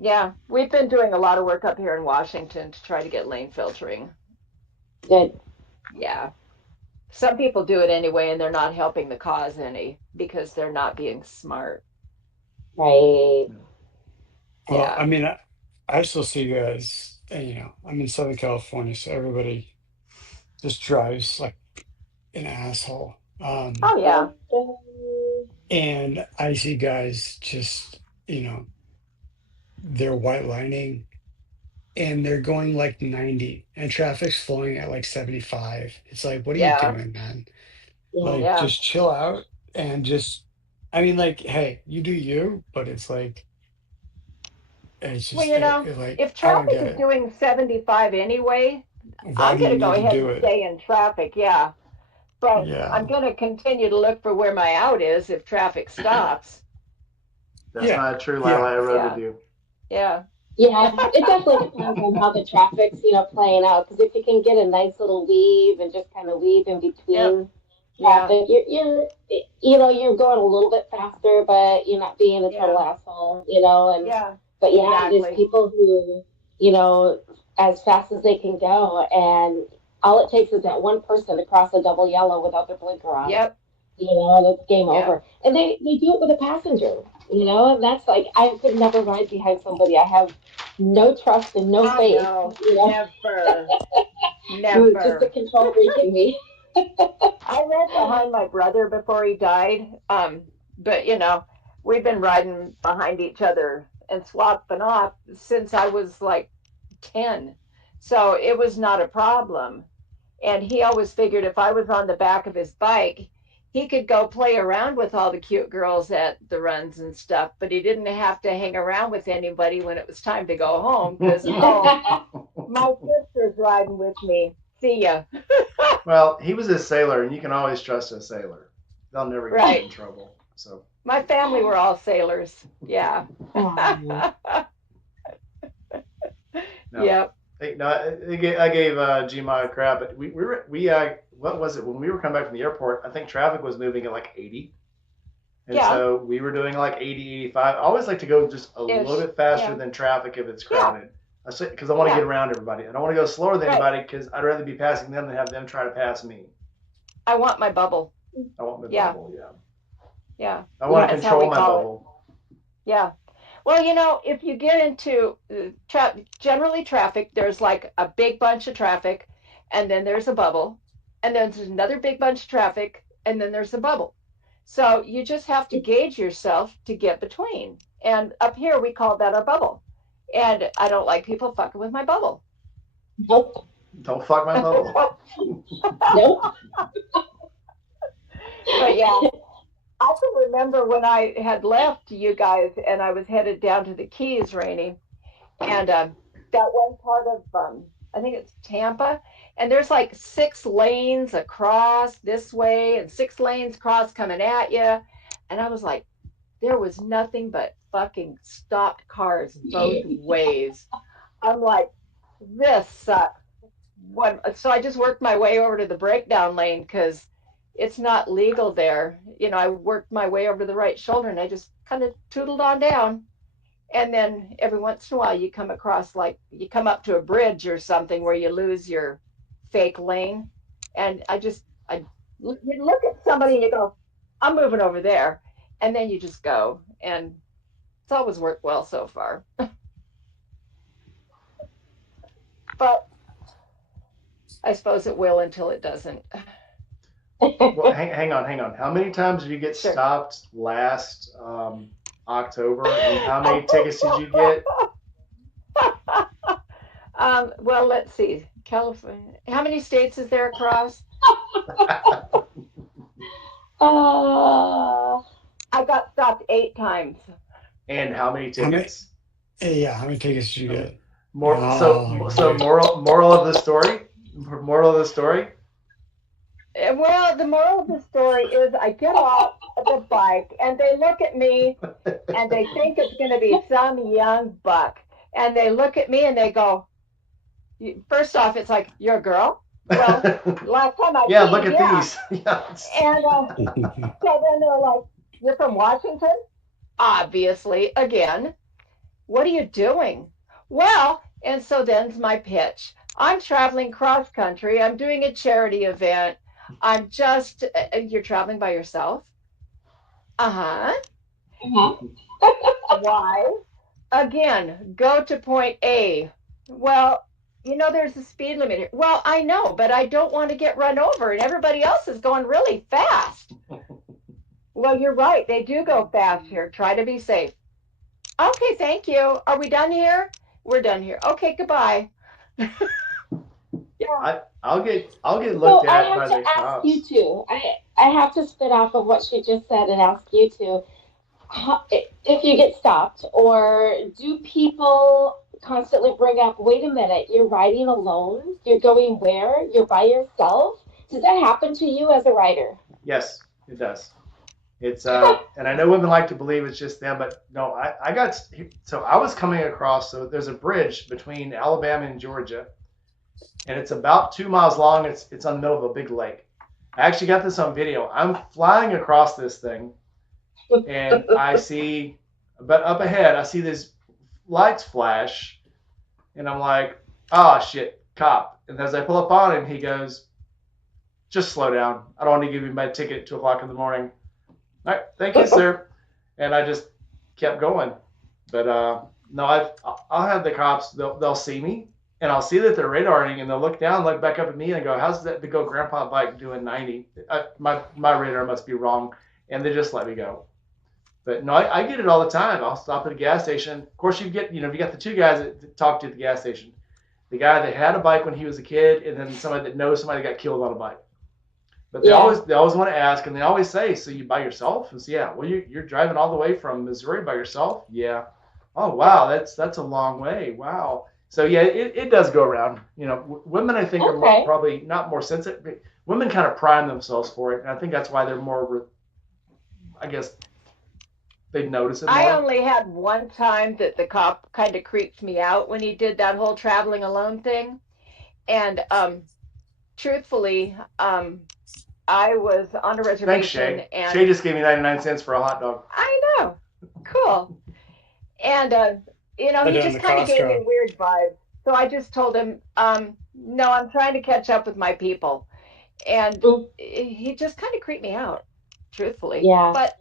yeah. We've been doing a lot of work up here in Washington to try to get lane filtering. Good, Yeah. Some people do it anyway, and they're not helping the cause any because they're not being smart. right? Well, Yeah. I mean, I still see you guys, and I'm in Southern California, so everybody just drives like an asshole. Oh, yeah. And I see guys just, they're white lining and they're going like 90 and traffic's flowing at like 75. It's like, what are you Yeah. doing, man? Yeah, Like, Yeah. just chill out and just, I mean, like, hey, you do you, but it's Well, just, like, if I don't traffic get is it. doing 75 anyway, Why I'm do going you to go need to ahead do and it? stay in traffic. Yeah. But Yeah. I'm going to continue to look for where my out is if traffic stops. That's Yeah. not true, Lila. Yeah. I rode with Yeah. you. Yeah. yeah. It definitely depends on how the traffic's playing out. Because if you can get a nice little weave and just kind of weave in Yep. between Yeah. traffic, you're going a little bit faster, but you're not being a total Yeah. asshole. And Yeah. but yeah, there's Exactly. people who as fast as they can go, and all it takes is that one person to cross a double yellow without their blinker on. Yep. And it's game Yeah. over. And they do it with a passenger, and that's like I could never ride behind somebody. I have no trust and no Oh, faith, no. Never. just a Never. control freak in me. I rode behind my brother before he died. But we've been riding behind each other and swapping off since I was like 10. So it was not a problem. And he always figured if I was on the back of his bike, he could go play around with all the cute girls at the runs and stuff, but he didn't have to hang around with anybody when it was time to go home because, oh, my sister's riding with me. See ya. Well, he was a sailor, and you can always trust a sailor. They'll never get you Right. in trouble. So My family were all sailors. Yeah. Oh, no, Yep. no, I gave Gma crap. But we what was it when we were coming back from the airport? I think traffic was moving at like 80, and Yeah. so we were doing like 80, 85. I always like to go just a little Ish. bit faster Yeah. than traffic if it's Yeah. crowded. Because I want to Yeah. get around everybody. I don't want to go slower than Right. anybody because I'd rather be passing them than have them try to pass me. I want my bubble. I want my Yeah. bubble. Yeah. Yeah. I want to That's how we control my call it. bubble. Yeah. Well, if you get into generally traffic, there's like a big bunch of traffic, and then there's a bubble, and then there's another big bunch of traffic, and then there's a bubble. So you just have to gauge yourself to get between. And up here, we call that our bubble. And I don't like people fucking with my bubble. nope, Don't fuck my bubble. nope. But yeah, I can remember when I had left you guys and I was headed down to the Keys, Rainey, and that one part of I think it's Tampa, and there's like 6 lanes across this way and 6 lanes across coming at you, and I was like, there was nothing but fucking stopped cars both ways. I'm like, this sucks. So I just worked my way over to the breakdown lane because it's not legal there. I worked my way over to the right shoulder and I just kind of tootled on down. And then every once in a while you come across, like, you come up to a bridge or something where you lose your fake lane. And you look at somebody and you go, I'm moving over there. And then you just go. And it's always worked well so far. But I suppose it will until it doesn't. Well, hang on. How many times did you get stopped last October, and how many tickets did you get? Well, let's see. California. How many states is there across? I got stopped 8 times. And how many tickets? How many tickets did you get? So moral of the story. Moral of the story. Well, the moral of the story is I get off the bike and they look at me and they think it's going to be some young buck. And they look at me and they go, first off, it's like, you're a girl? Well, last time I yeah, look at these. Yes. And so then they're like, you're from Washington? Obviously, again. What are you doing? Well, and so then's my pitch. I'm traveling cross country. I'm doing a charity event. I'm just, you're traveling by yourself? Uh-huh. Why? Again, go to point A. Well, there's a speed limit here. Well, I know, but I don't want to get run over, and everybody else is going really fast. Well, you're right. They do go fast here. Try to be safe. Okay, thank you. Are we done here? We're done here. Okay, goodbye. Yeah. I'll get looked at by the cops. I have to ask you two. I have to spit off of what she just said and ask you two. If you get stopped, or do people constantly bring up, wait a minute, you're riding alone? You're going where? You're by yourself? Does that happen to you as a rider? Yes, it does. It's and I know women like to believe it's just them, but no, I was coming across, so there's a bridge between Alabama and Georgia, and it's about 2 miles long. It's on the middle of a big lake. I actually got this on video. I'm flying across this thing, and I see, but up ahead, I see these lights flash, and I'm like, oh shit, cop. And as I pull up on him, he goes, just slow down. I don't want to give you my ticket at 2 o'clock in the morning. All right, thank you, sir. And I just kept going. But no, I'll have the cops. They'll see me, and I'll see that they're radaring, and they'll look down, look back up at me, and go, "How's that big old grandpa bike doing 90? My radar must be wrong," and they just let me go. But no, I get it all the time. I'll stop at a gas station. Of course, you got the 2 guys that talk to you at the gas station. The guy that had a bike when he was a kid, and then somebody that knows somebody that got killed on a bike. But they always want to ask, and they always say, "So you by yourself?" And so, yeah, well, you're driving all the way from Missouri by yourself? Yeah. Oh wow, that's a long way. Wow. So yeah, it does go around. Women I think are probably not more sensitive. Women kind of prime themselves for it, and I think that's why they're more. I guess they notice it more. I only had one time that the cop kind of creeped me out when he did that whole traveling alone thing, and truthfully, I was on a reservation. Thanks, Shay. And Shay just gave me 99 cents for a hot dog. I know. Cool. And, he just kind of gave me a weird vibe. So I just told him, no, I'm trying to catch up with my people. And he just kind of creeped me out, truthfully. Yeah. But,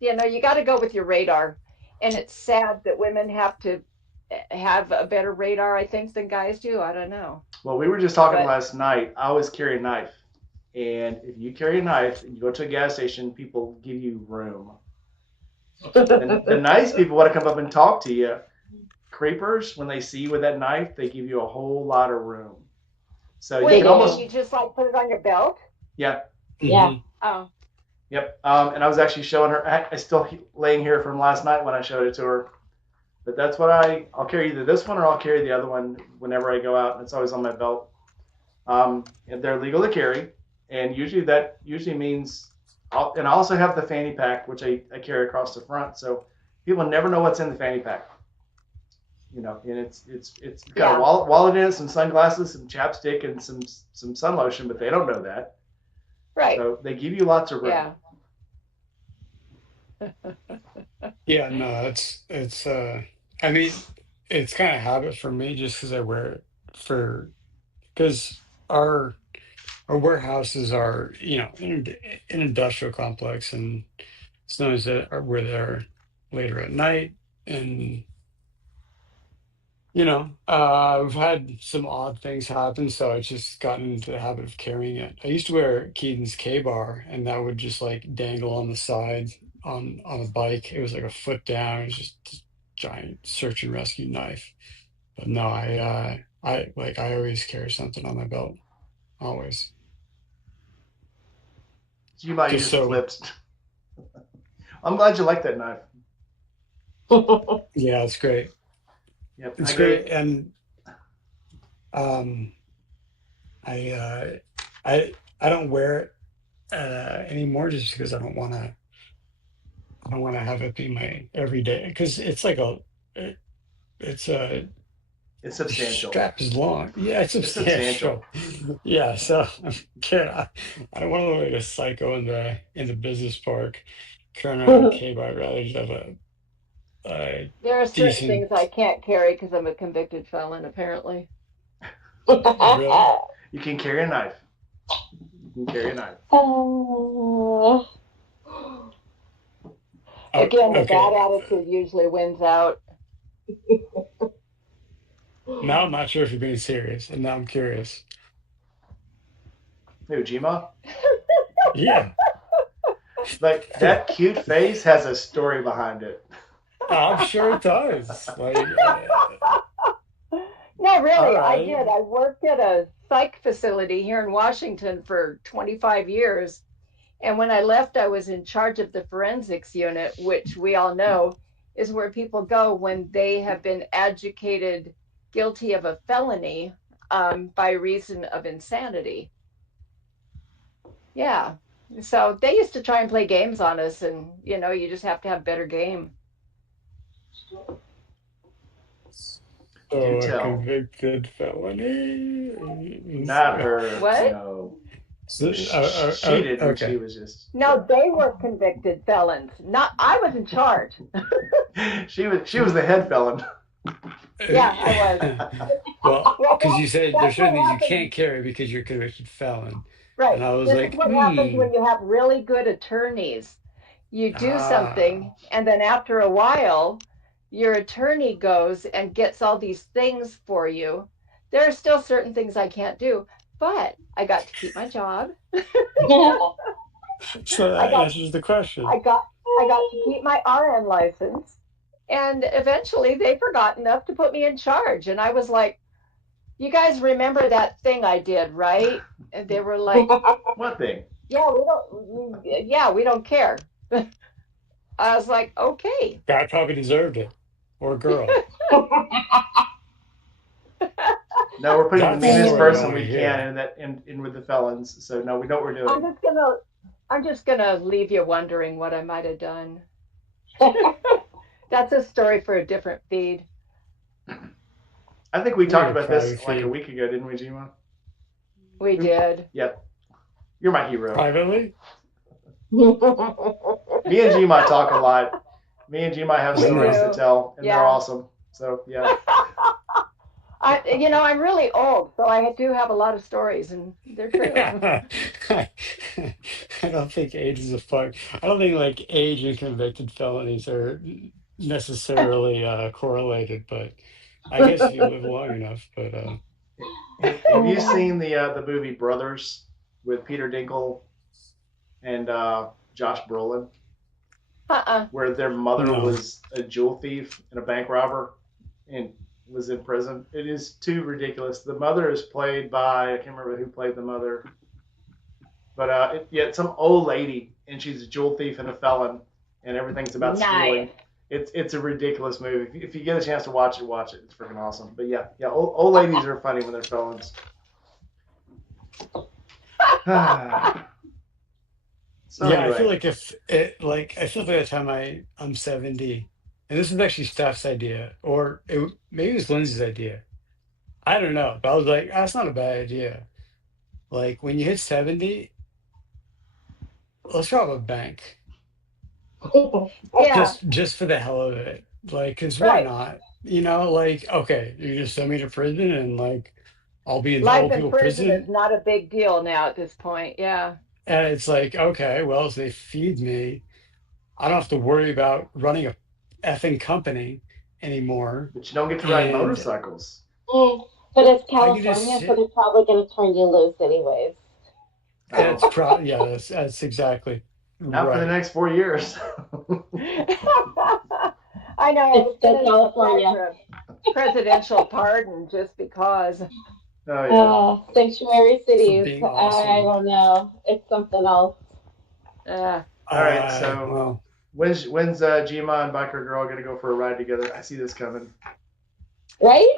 you got to go with your radar. And it's sad that women have to have a better radar, I think, than guys do. I don't know. Well, we were just talking last night. I always carry a knife. And if you carry a knife and you go to a gas station, people give you room. And the nice people want to come up and talk to you. Creepers, when they see you with that knife, they give you a whole lot of room. So you can almost. You just put it on your belt? Yeah. Yeah. Oh. Yep. And I was actually showing her. I still laying here from last night when I showed it to her. But that's what I'll carry either this one or I'll carry the other one whenever I go out. And it's always on my belt. And they're legal to carry. And that usually means And I also have the fanny pack, which I carry across the front, so people never know what's in the fanny pack. And it's got a wallet in it, some sunglasses, some chapstick, and some sun lotion, but they don't know that. Right. So they give you lots of room. Yeah, no, it's I mean, it's kind of habit for me just because I wear it because our warehouses are, an industrial complex, and sometimes we're there later at night, and we've had some odd things happen, so I just gotten into the habit of carrying it. I used to wear Keaton's K-bar, and that would just like dangle on the side on a bike. It was like a foot down. It was just this giant search and rescue knife. But no, I always carry something on my belt, always. You might Just use so, flips. I'm glad you like that knife. yeah, it's great. Yep, It's great, and um, I don't wear it anymore just because I don't want to have it be my everyday, because it's like it, it's a it's the substantial. strap is long. Yeah, it's It's substantial. substantial. Yeah, so I don't want to look like a psycho in the business park carrying around a K-bar. I'd rather just have a There are certain decent. things I can't carry because I'm a convicted felon, apparently. Really? You can carry a knife. You can carry a knife. Again, the Okay. bad attitude usually wins out. Now I'm not sure if you're being serious, and now I'm curious. Who, Gma? Yeah. Like, that cute face has a story behind it. I'm sure it does. Like, No, really, all I right. did. I worked at a psych facility here in Washington for 25 years. And when I left, I was in charge of the forensics unit, which we all know is where people go when they have been adjudicated guilty of a felony by reason of insanity. Yeah. So they used to try and play games on us, and you just have to have better game. So a tell. convicted felony. Not her. What? No. She She didn't. okay. She was just. No, they were convicted felons. Not I was in charge. She was the head felon. Yeah, I was. Well, because you said there's certain things you happens. can't carry because you're a convicted felon. Right. And I was This like, is what happens when you have really good attorneys. You do something, and then after a while, your attorney goes and gets all these things for you. There are still certain things I can't do, but I got to keep my job. So that answers the question. I got to keep my RN license, and eventually they forgot enough to put me in charge, and I was like, "You guys remember that thing I did, right?" And they were like, "What thing?" Yeah, we don't care. I was like, okay. Guy probably deserved it, or girl. No, we're putting the meanest person we can in with the felons. So no, we know what we're doing. I'm just gonna leave you wondering what I might have done. That's a story for a different feed. I think we talked about this like a week ago, didn't we, Gma? We did. Yep. You're my hero. Privately? Me and Gma talk a lot. Me and Gma have stories to tell, and they're awesome. So yeah. I'm really old, so I do have a lot of stories, and they're true. I don't think age is I don't think like age and convicted felonies are necessarily correlated, but I guess if you live long enough. But have you seen the movie Brothers with Peter Dinklage and Josh Brolin? Where their mother was a jewel thief and a bank robber and was in prison. It is too ridiculous. The mother is played by, I can't remember who played the mother, but it's some old lady, and she's a jewel thief and a felon, and everything's about stealing. It's a ridiculous movie. If you get a chance to watch it, watch it. It's freaking awesome. But yeah, old ladies are funny when they're felons. So Yeah, I feel anyway, like if it like I feel like by the time I'm 70, and this is actually Steph's idea, or maybe it was Lindsay's idea. I don't know, but I was like, that's not a bad idea. Like when you hit 70, let's rob a bank Yeah, just for the hell of it. Like, cause why right. not? Like, okay, you just send me to prison and like I'll be in the Life old in people prison is prison. not a big deal now at this point. Yeah, And it's like, okay, well, if they feed me, I don't have to worry about running a effing company anymore. but you don't get to ride And motorcycles. But it's I could just California, so sit. they're probably going to turn you loose anyways. That's Oh, yeah, that's exactly not for the right. next 4 years. I know. I It's was still going to apply California. for a presidential pardon just because. Oh yeah. Sanctuary For cities. being I awesome. don't know. It's something else. Uh, All right. So Well, when's Gma and Biker Girl gonna go for a ride together? I see this coming. Right?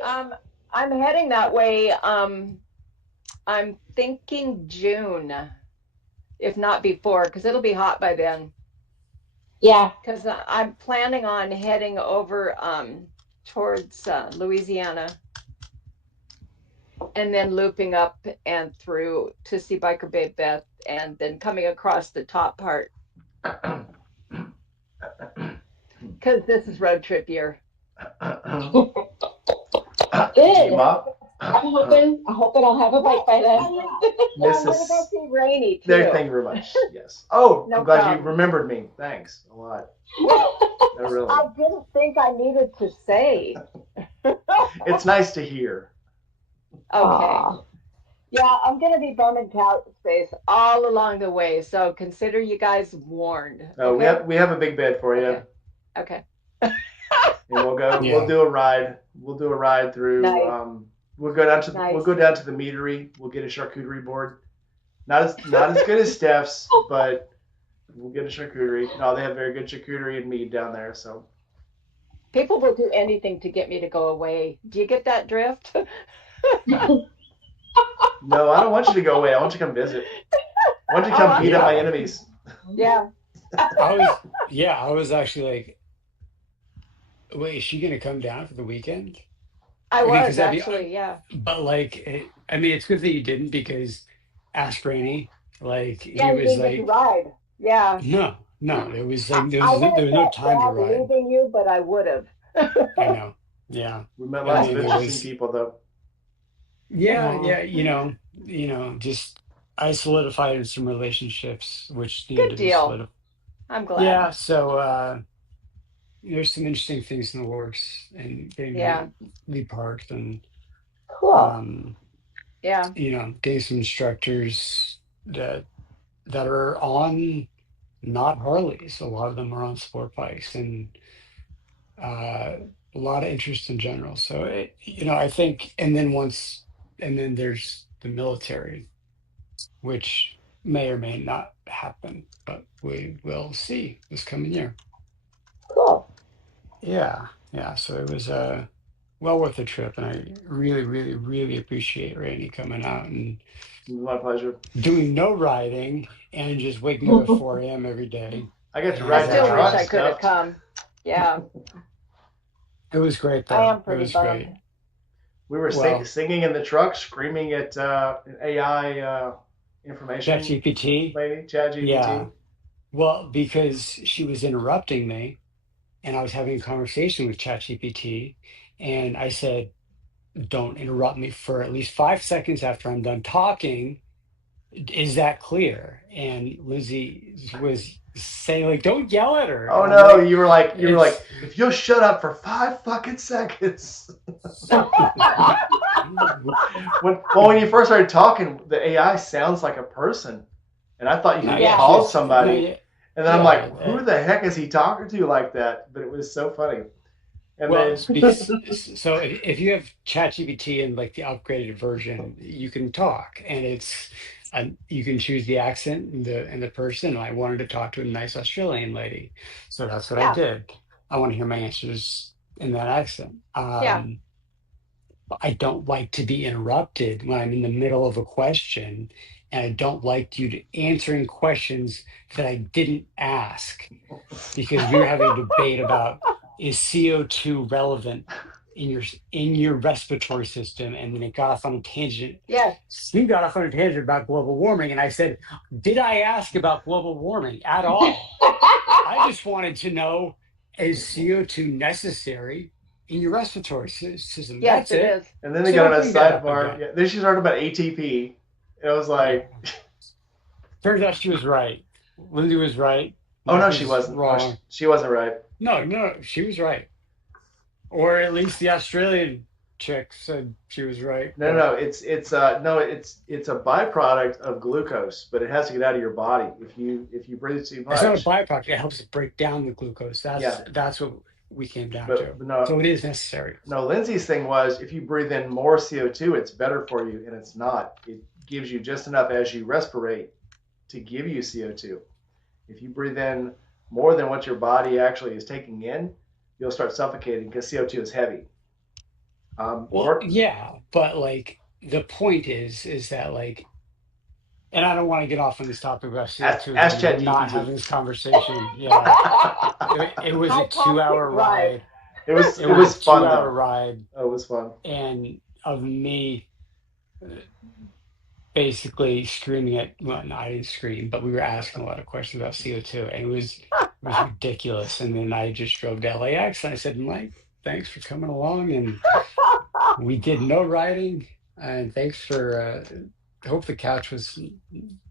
I'm heading that way. I'm thinking June, if not before, because it'll be hot by then. Yeah. Because I'm planning on heading over towards Louisiana and then looping up and through to see Biker Bay Beth and then coming across the top part because this is road trip year. Good. Gma. I'm hoping I'll have a bike by then. I'm going to go see Rainy too. Thank you very much. Yes. Oh, No I'm glad problem. you remembered me. Thanks a lot. No, really. I didn't think I needed to say. It's nice to hear. Okay. Aw. Yeah, I'm going to be bumming couch space all along the way, so consider you guys warned. Oh, Okay? we have a big bed for you, Okay. and we'll go. We'll yeah. do a ride. We'll do a ride through. Nice. We'll go down to Nice. we'll go down to the meadery. We'll get a charcuterie board. Not as good as Steph's, but we'll get a charcuterie. No, they have very good charcuterie and mead down there. So People will do anything to get me to go away. Do you get that drift? no, I don't want you to go away. I want you to come visit. I want you to come beat up my enemies. Yeah. I was actually like, wait, is she gonna come down for the weekend? I I mean, was that'd be, actually, yeah. but like, I mean, it's good that you didn't because Ask Rainey, like, he Yeah, you was needed to like, ride. Yeah. no, it was like I would there have was no felt time to bad ride. leaving you, but I would have. I know, yeah. We met I lots mean, of there interesting was, people, though. yeah, just I solidified some relationships which needed Good to be deal. solidified. I'm glad. Yeah, so there's some interesting things in the works and getting Yeah. to be part and Cool. Yeah. getting some instructors that are on not Harleys. A lot of them are on sport bikes and a lot of interest in general. So I think, and then there's the military, which may or may not happen, but we will see this coming year. Cool. Yeah, yeah. So it was well worth the trip, and I really, really, really appreciate Randy coming out and My pleasure. doing no riding and just waking up at 4 a.m. every day. I got to And I ride the still wish truck I could have stuff. come. Yeah. it was great, I though. am It pretty was bummed. great. We were Well, singing in the truck, screaming at an AI information ChatGPT, lady, ChatGPT. yeah. Well, because she was interrupting me, and I was having a conversation with ChatGPT, and I said, "Don't interrupt me for at least 5 seconds after I'm done talking. Is that clear?" And Lizzie was saying, like, "Don't yell at her." Oh And I'm no, like, you were like, "It's." if you'll shut up for 5 fucking seconds. When you first started talking, the AI sounds like a person, and I thought you No, had yeah, called no, somebody. yeah, And then I'm yeah. like, who the heck is he talking to like that? But it was so funny. And Well, then it's because so if you have ChatGPT in like the upgraded version, you can talk, and you can choose the accent and the person. And I wanted to talk to a nice Australian lady, so that's what I Yeah. did. I want to hear my answers in that accent. Yeah. I don't like to be interrupted when I'm in the middle of a question, and I don't like you to answering questions that I didn't ask because we were having a debate about is CO2 relevant in your respiratory system, and then it got off on a tangent. Yes. Steve got off on a tangent about global warming, and I said, "Did I ask about global warming at all? I just wanted to know, is CO2 necessary in your respiratory system? Yes, That's it it." is. And then they So got on don't a bring that up sidebar. again. Yeah, then she talked about ATP. And I was like, Turns out she was right. Lindsay was right. oh no, Mike she was wasn't. No, wrong. she wasn't right. No, she was right. Or at least the Australian chick said she was right. No, it's a byproduct of glucose, but it has to get out of your body. If you breathe too It's not a much, byproduct. It helps it break down the glucose. That's what we came down to. but no, So it is necessary. no. Lindsay's thing was if you breathe in more CO2, it's better for you, and it's not. It gives you just enough as you respirate to give you CO2. If you breathe in more than what your body actually is taking in, you'll start suffocating because CO2 is heavy. Well, yeah, but like the point is that like, and I don't want to get off on this topic about CO2 ask again. We're not ChatGPT. having this conversation. Yeah, it was a 2-hour ride. It was a fun 2-hour though. ride, It was fun. and of me basically screaming at, well, no, I didn't scream, but we were asking a lot of questions about CO2, and it was ridiculous. And then I just drove to LAX, and I said, Mike, thanks for coming along, and we did no riding, and thanks for. Hope the couch was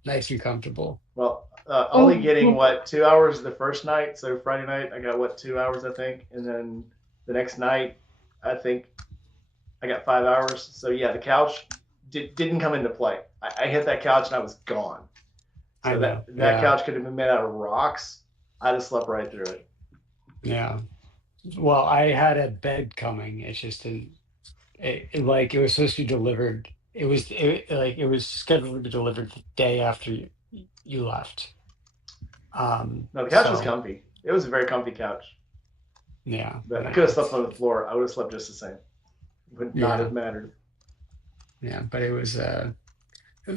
nice and comfortable. Well, only getting 2 hours the first night. So Friday night I got 2 hours I think, and then the next night I think I got 5 hours. So yeah, the couch didn't come into play. I hit that couch and I was gone. So I know. that couch could have been made out of rocks. I just slept right through it. Yeah. Well, I had a bed coming. It's just didn't. It was supposed to be delivered. It was scheduled to be delivered the day after you left. No, the couch was comfy. It was a very comfy couch. Yeah. But I could have slept on the floor. I would have slept just the same. It would not have mattered. Yeah, but it was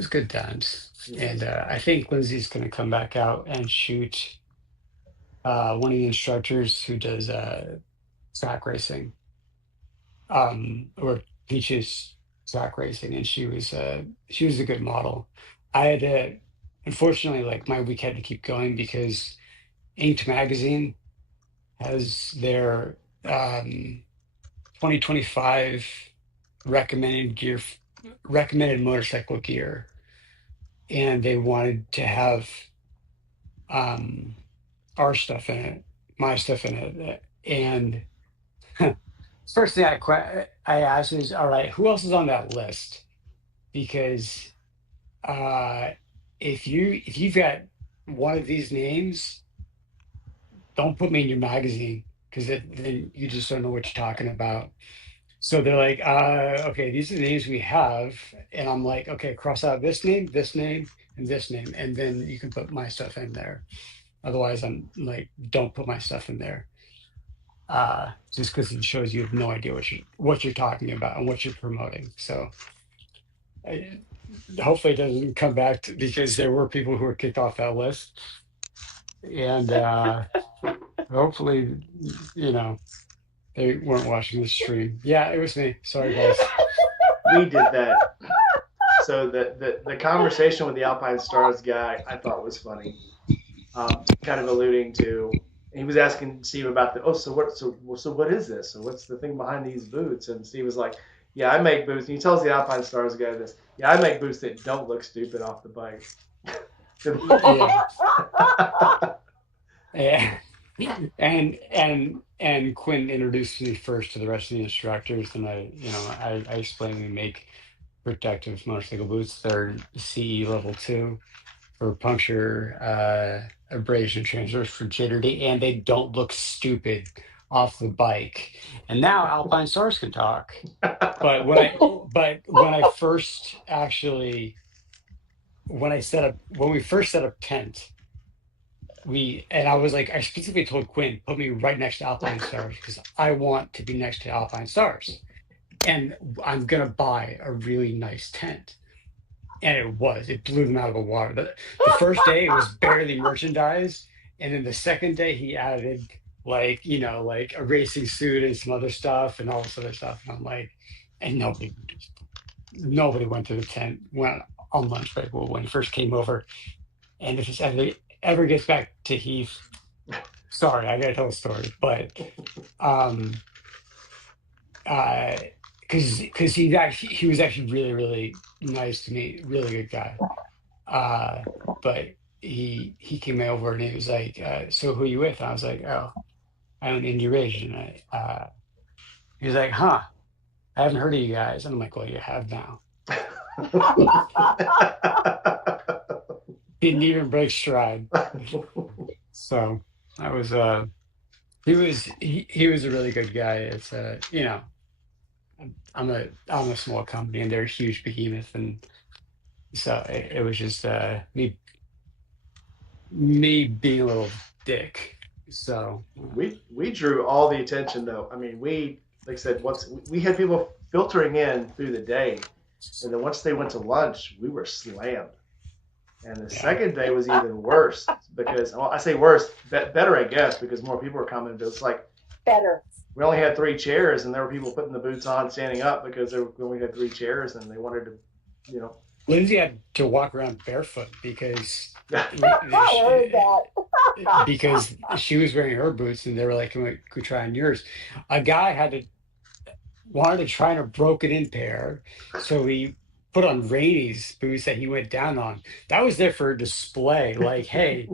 good times. And I think Lindsay's going to come back out and shoot one of the instructors who does track racing, or teaches track racing, and she was a good model. I had to, unfortunately, like my week had to keep going because Inked Magazine has their 2025 recommended motorcycle gear, and they wanted to have our stuff in it, my stuff in it, and first thing I asked is, all right, who else is on that list? Because if you've got one of these names, don't put me in your magazine because then you just don't know what you're talking about. So they're like, okay, these are the names we have, and I'm like, okay, cross out this name, and this name, and then you can put my stuff in there. Otherwise, I'm like, don't put my stuff in there. Just because it shows you have no idea what you're talking about and what you're promoting. So hopefully it doesn't come back because there were people who were kicked off that list, and hopefully they weren't watching the stream. Yeah, it was me. Sorry, guys. We did that. So the conversation with the Alpine Stars guy I thought was funny. Kind of alluding to, he was asking Steve about so what is this? So what's the thing behind these boots? And Steve was like, yeah, I make boots. And he tells the Alpine Stars guy this. Yeah, I make boots that don't look stupid off the bike. Yeah. And Quinn introduced me first to the rest of the instructors, and I explained we make protective motorcycle boots. They're CE level 2 for puncture, abrasion, transverse rigidity, and they don't look stupid off the bike. And now Alpine Stars can talk. But when I first actually when we first set up tent, I was like, I specifically told Quinn, put me right next to Alpine Stars because I want to be next to Alpine Stars. and I'm gonna buy a really nice tent. And it blew them out of the water. The first day it was barely merchandised, and then the second day he added like, like a racing suit and some other stuff and all this other stuff. And I'm like, and nobody went to the tent, went on lunch break when he first came over. And if this ever gets back to Heath, sorry, I gotta tell a story, but um because he was actually really, really nice to me, really good guy. But he came over and he was like, so who you with? And I was like, oh, I'm an indie rage. And he was like, huh, I haven't heard of you guys. And I'm like, well, you have now. Didn't even break stride. So I was he was a really good guy. It's I'm a small company and they're a huge behemoth, and so it was just me being a little dick. So we drew all the attention though. I mean, we like I said, once we had people filtering in through the day, and then once they went to lunch, we were slammed. And the second day was even worse because, well, I say worse, better I guess, because more people were coming. But it's like better. We only had 3 chairs, and there were people putting the boots on, standing up because we only had 3 chairs, and they wanted to. Lindsay had to walk around barefoot because because she was wearing her boots, and they were like, "Can we try on yours?" A guy wanted to try on a broken in pair, so he put on Rainey's boots that he went down on. That was there for a display. Like, hey,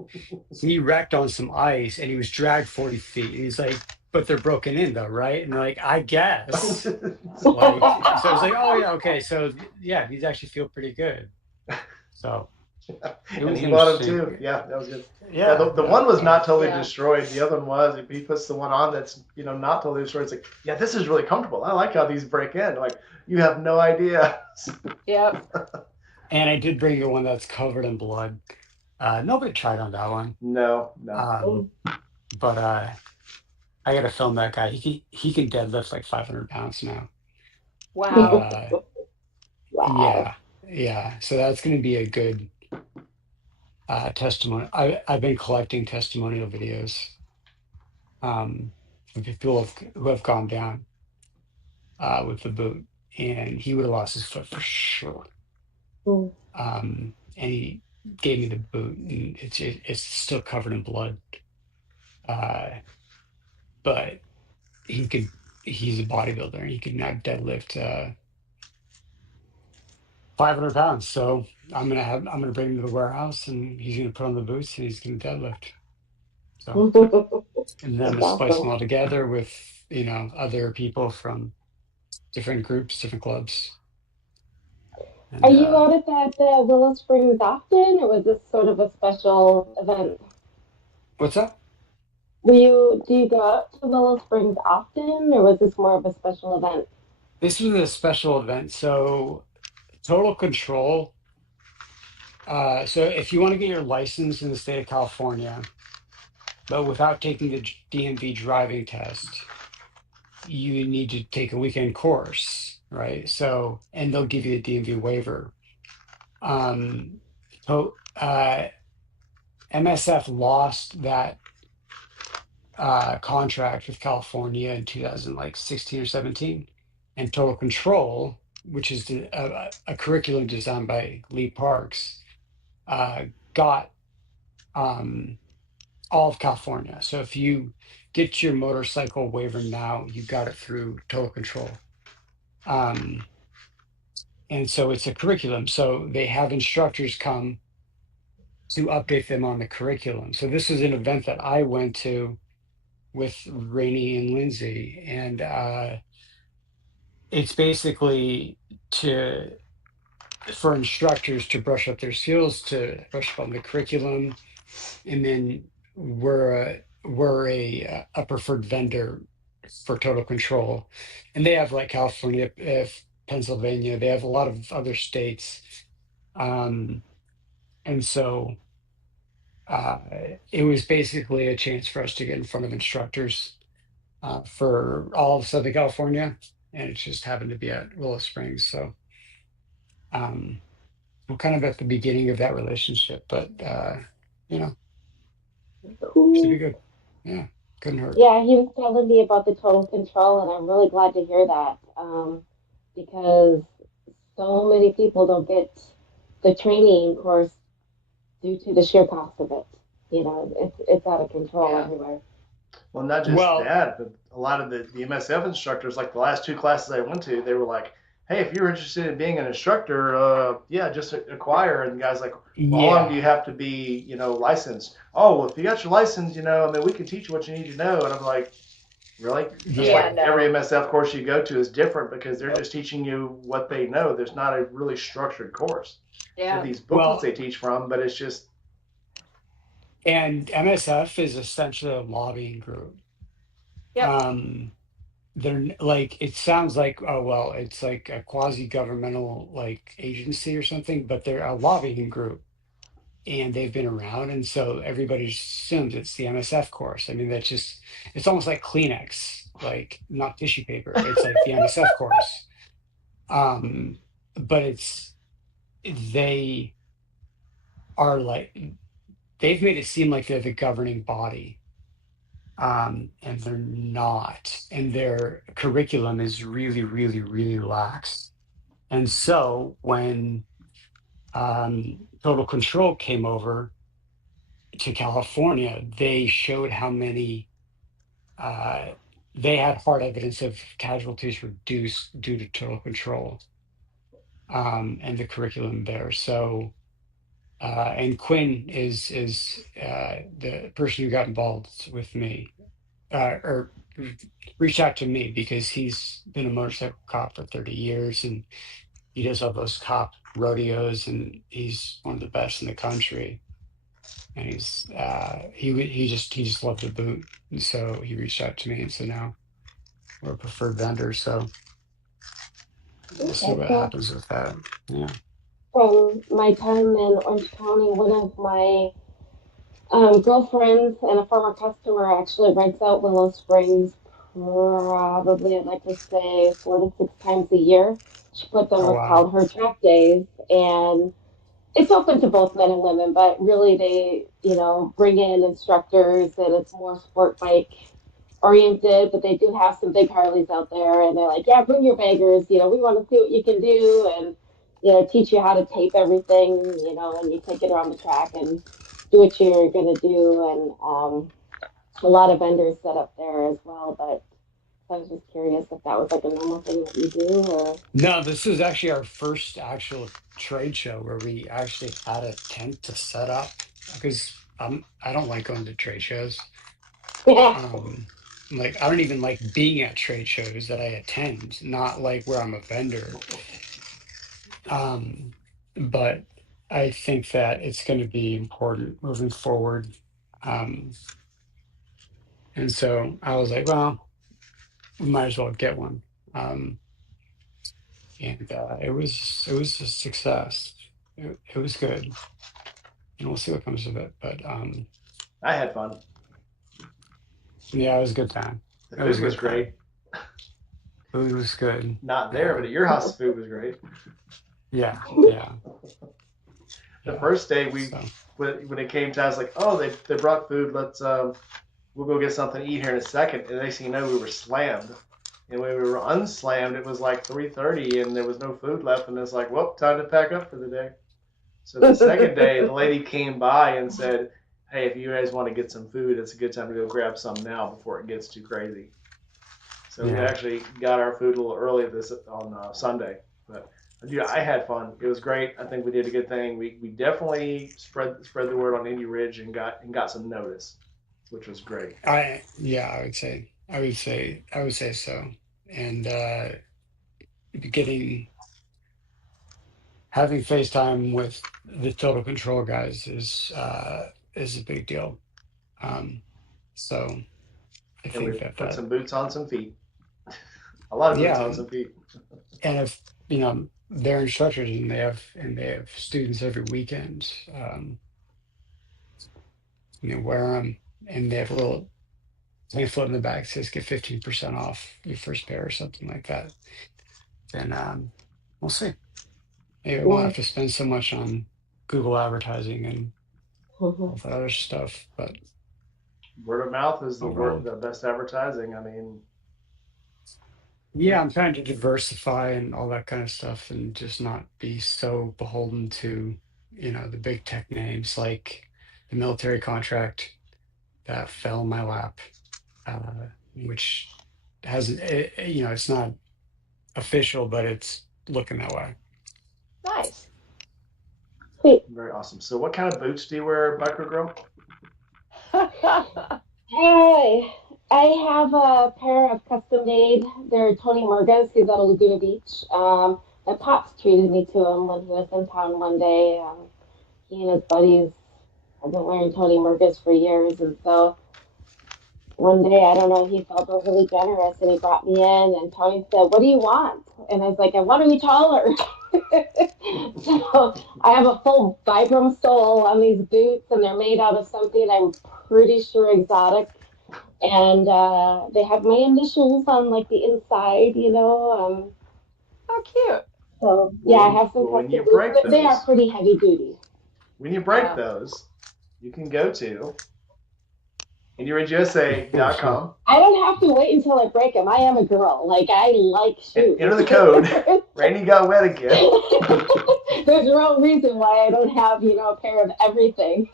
he wrecked on some ice and he was dragged 40 feet. And he's like, but they're broken in though, right? And they're like, I guess. So I was like, oh yeah, okay. So yeah, these actually feel pretty good. So it was, he bought them too. Yeah, that was good. Yeah, the one was not totally destroyed. The other one was. He puts the one on that's not totally destroyed. It's like, yeah, this is really comfortable. I like how these break in. Like, you have no idea. Yep. And I did bring you one that's covered in blood. Nobody tried on that one. No. But I gotta film that guy. He can deadlift like 500 pounds now. Wow. Wow. Yeah. So that's gonna be a good testimony. I've been collecting testimonial videos from people who have gone down with the boot, and he would have lost his foot for sure. And he gave me the boot, and it's still covered in blood. But he's a bodybuilder, and he could now deadlift 500 pounds. So I'm gonna bring him to the warehouse, and he's gonna put on the boots, and he's gonna deadlift. So and then to splice them all together with other people from different groups, different clubs. And, Are you out at that Willow Springs often, or was this sort of a special event? What's up? Do you go out to Willow Springs often, or was this more of a special event? This was a special event. So Total Control. So if you want to get your license in the state of California, but without taking the DMV driving test, you need to take a weekend course, right? So, and they'll give you a DMV waiver. MSF lost that contract with California in 2016 or 17, and Total Control, which is a curriculum designed by Lee Parks, got all of California. So if you get your motorcycle waiver now, you got it through Total Control. And so it's a curriculum. So they have instructors come to update them on the curriculum. So this is an event that I went to with Rainey and Lindsay, and it's basically for instructors to brush up their skills, to brush up on the curriculum, and then we're a preferred vendor for Total Control, and they have like California, Pennsylvania, they have a lot of other states, and so it was basically a chance for us to get in front of instructors for all of Southern California, and it just happened to be at Willow Springs. So we're kind of at the beginning of that relationship, but you know, should be Cool. good. Yeah, couldn't hurt. Yeah, he was telling me about the total control, and I'm really glad to hear that because so many people don't get the training course due to the sheer cost of it. You know, it's out of control Yeah. everywhere. Well, not just Well, that, but a lot of the MSF instructors, like the last two classes I went to, they were like, "Hey, if you're interested in being an instructor, yeah, just acquire." And the guy's like, "Well, how long do yeah, you have to be, licensed?" "Oh, well, if you got your license, I mean, we can teach you what you need to know." And I'm like, "Really?" That's Yeah, yeah. like every no. MSF course you go to is different because they're just teaching you what they know. There's not a really structured course. There are Yeah. these booklets Well, they teach from, but it's just, and MSF is essentially a lobbying group. Yep. Um, like it sounds like, oh well, it's like a quasi-governmental like agency or something, but they're a lobbying group, and they've been around, and so everybody assumes it's the MSF course. I mean, that's just it's almost like Kleenex, like not tissue paper. It's like the MSF course. Um, but they are like they've made it seem like they're the governing body, and they're not, and their curriculum is really, really, really lax. And so when Total Control came over to California, they showed how many uh, they had hard evidence of casualties reduced due to Total Control, and the curriculum there. So and Quinn is the person who got involved with me, or reached out to me because he's been a motorcycle cop for 30 years, and he does all those cop rodeos, and he's one of the best in the country. And he just loved the boot, and so he reached out to me, and so now we're a preferred vendor. So we'll see Okay, what cool. happens with that. Yeah. From my time in Orange County, one of my girlfriends and a former customer actually rents out Willow Springs probably, I'd like to say, 4 to 6 times a year. She puts on Oh what's wow. called her track days, and it's open to both men and women, but really they, bring in instructors and it's more sport bike oriented, but they do have some big Harleys out there and they're like, yeah, bring your baggers, we want to see what you can do and, teach you how to tape everything, and you take it around the track and do what you're going to do. And a lot of vendors set up there as well, but I was just curious if that was like a normal thing that you do or. No, this is actually our first actual trade show where we actually had a tent to set up, because I don't like going to trade shows. Yeah. Um, like I don't even like being at trade shows that I attend, not like where I'm a vendor. Um, but I think that it's going to be important moving forward. Um, and so I was like, well, we might as well get one. Um, and it was a success. It was good, and we'll see what comes of it. But I had fun. yeah, it was a good time. The It was food a was good time. great. Food was good. Not there, Yeah, but at your house, the food was great. yeah, yeah, The yeah. first day So when it came time, I was like, oh, they brought food. We'll go get something to eat here in a second. And next thing you know, we were slammed. And when we were unslammed, it was like 3:30, and there was no food left. And it's like, well, time to pack up for the day. So the second day, the lady came by and said, hey, if you guys want to get some food, it's a good time to go grab some now before it gets too crazy. So we yeah, actually got our food a little early this on Sunday. But dude, I had fun. It was great. I think we did a good thing. We definitely spread the word on Indy Ridge and got some notice, which was great. I would say so. And getting having FaceTime with the Total Control guys is a big deal. Um, so I And we think that put that some boots on some feet. A lot of boots yeah, on some feet. and if they're instructors and they have students every weekend, wear them, and they have a little pamphlet in the back says get 15% off your first pair or something like that. Then we'll see. Maybe I won't have to spend so much on Google advertising and all that other stuff. But Word of mouth is overall, the best advertising. I mean, yeah, I'm trying to diversify and all that kind of stuff, and just not be so beholden to, the big tech names like the military contract that fell in my lap, which hasn't, it's not official, but it's looking that way. Nice. Very awesome. So, what kind of boots do you wear, Biker Girl? I have a pair of custom made. They're Tony Murgas. He's out of Laguna Beach. My pops treated me to him when he was in town one day. He and his buddies have been wearing Tony Murgas for years, and so one day, I don't know, he felt overly generous and he brought me in, and Tony said, "What do you want?" And I was like, "I want to be taller." So I have a full Vibram sole on these boots, and they're made out of something I'm pretty sure exotic. And they have my initials on like the inside, How cute. So yeah, I have some when you custom break boots, but they those- are pretty heavy duty. When you break Yeah. those, you can go to IndyRageUSA.com. I don't have to wait until I break them. I am a girl. Like, I like shoes. Enter the code. Rainy got wet again. There's no reason why I don't have, a pair of everything.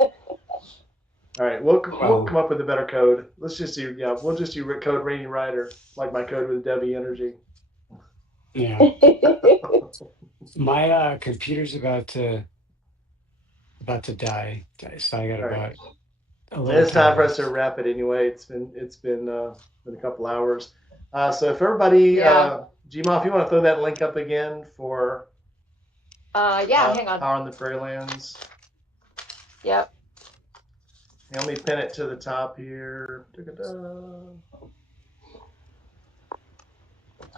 All right, we'll come up with a better code. Let's just do we'll just do code Rainy Rider, like my code with Debbie Energy. Yeah. My computer's about to die, so I got about a little. It's time for us to wrap it anyway. It's been a couple hours. So if everybody, Gma, if you want to throw that link up again for hang on. Power on the Prairie Lands. Yep. Let me pin it to the top here. Da-da-da.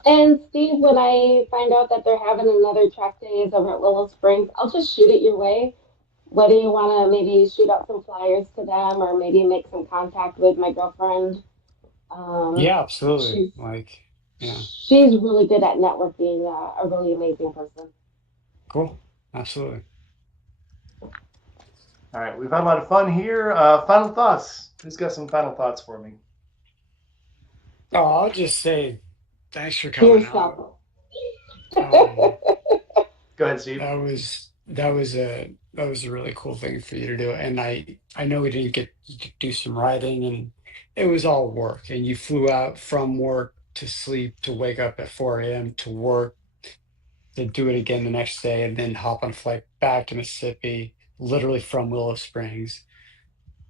And Steve, when I find out that they're having another track days over at Willow Springs, I'll just shoot it your way. Whether you want to maybe shoot out some flyers to them or maybe make some contact with my girlfriend. Yeah, absolutely. She's really good at networking, a really amazing person. Cool. Absolutely. All right, we've had a lot of fun here. Final thoughts. Who's got some final thoughts for me? Oh, I'll just say thanks for coming out. Go ahead, Steve. That was a really cool thing for you to do, and I know we didn't get to do some writing, and it was all work, and you flew out from work to sleep, to wake up at 4 a.m. to work, to do it again the next day, and then hop on a flight back to Mississippi, literally from Willow Springs.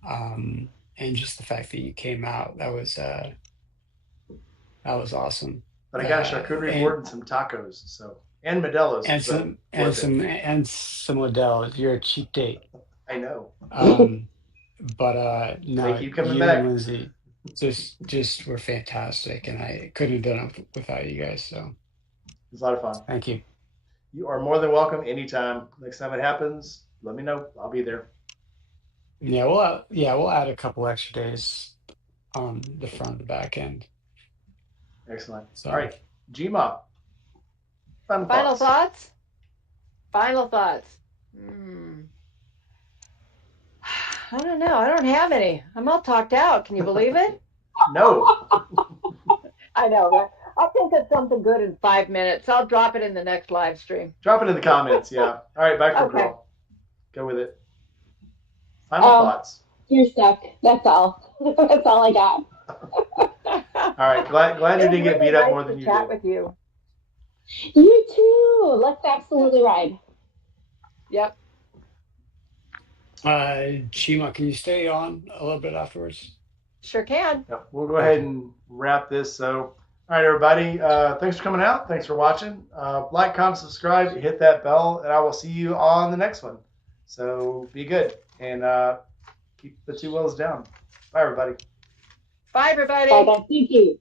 And just the fact that you came out, that was awesome. But I got a charcuterie board and some tacos, and Modelo's, and some Modelo's. You're a cheap date. I know. But no, keep coming you back. and Lindsay just were fantastic, and I couldn't have done it without you guys. So it was a lot of fun. Thank you. You are more than welcome anytime. Next time it happens, let me know. I'll be there. Yeah, we'll add a couple extra days on the front and the back end. Excellent. So, all right, Gma. Final thoughts? Final thoughts. I don't know. I don't have any. I'm all talked out. Can you believe it? No. I know, right? I'll think of something good in 5 minutes. I'll drop it in the next live stream. Drop it in the comments, yeah. All right, back to girl. Go with it. Final thoughts. You're stuck. That's all. That's all I got. All right, glad you didn't get beat up more than you did. Chat with you. You too. Let's absolutely ride. Yep. Gma, can you stay on a little bit afterwards? Sure can. Yep, we'll go ahead and wrap this. So, all right, everybody. Thanks for coming out. Thanks for watching. Like, comment, subscribe, hit that bell, and I will see you on the next one. So be good and keep the 2 wheels down. Bye, everybody. Bye, everybody. Bye, guys. Thank you.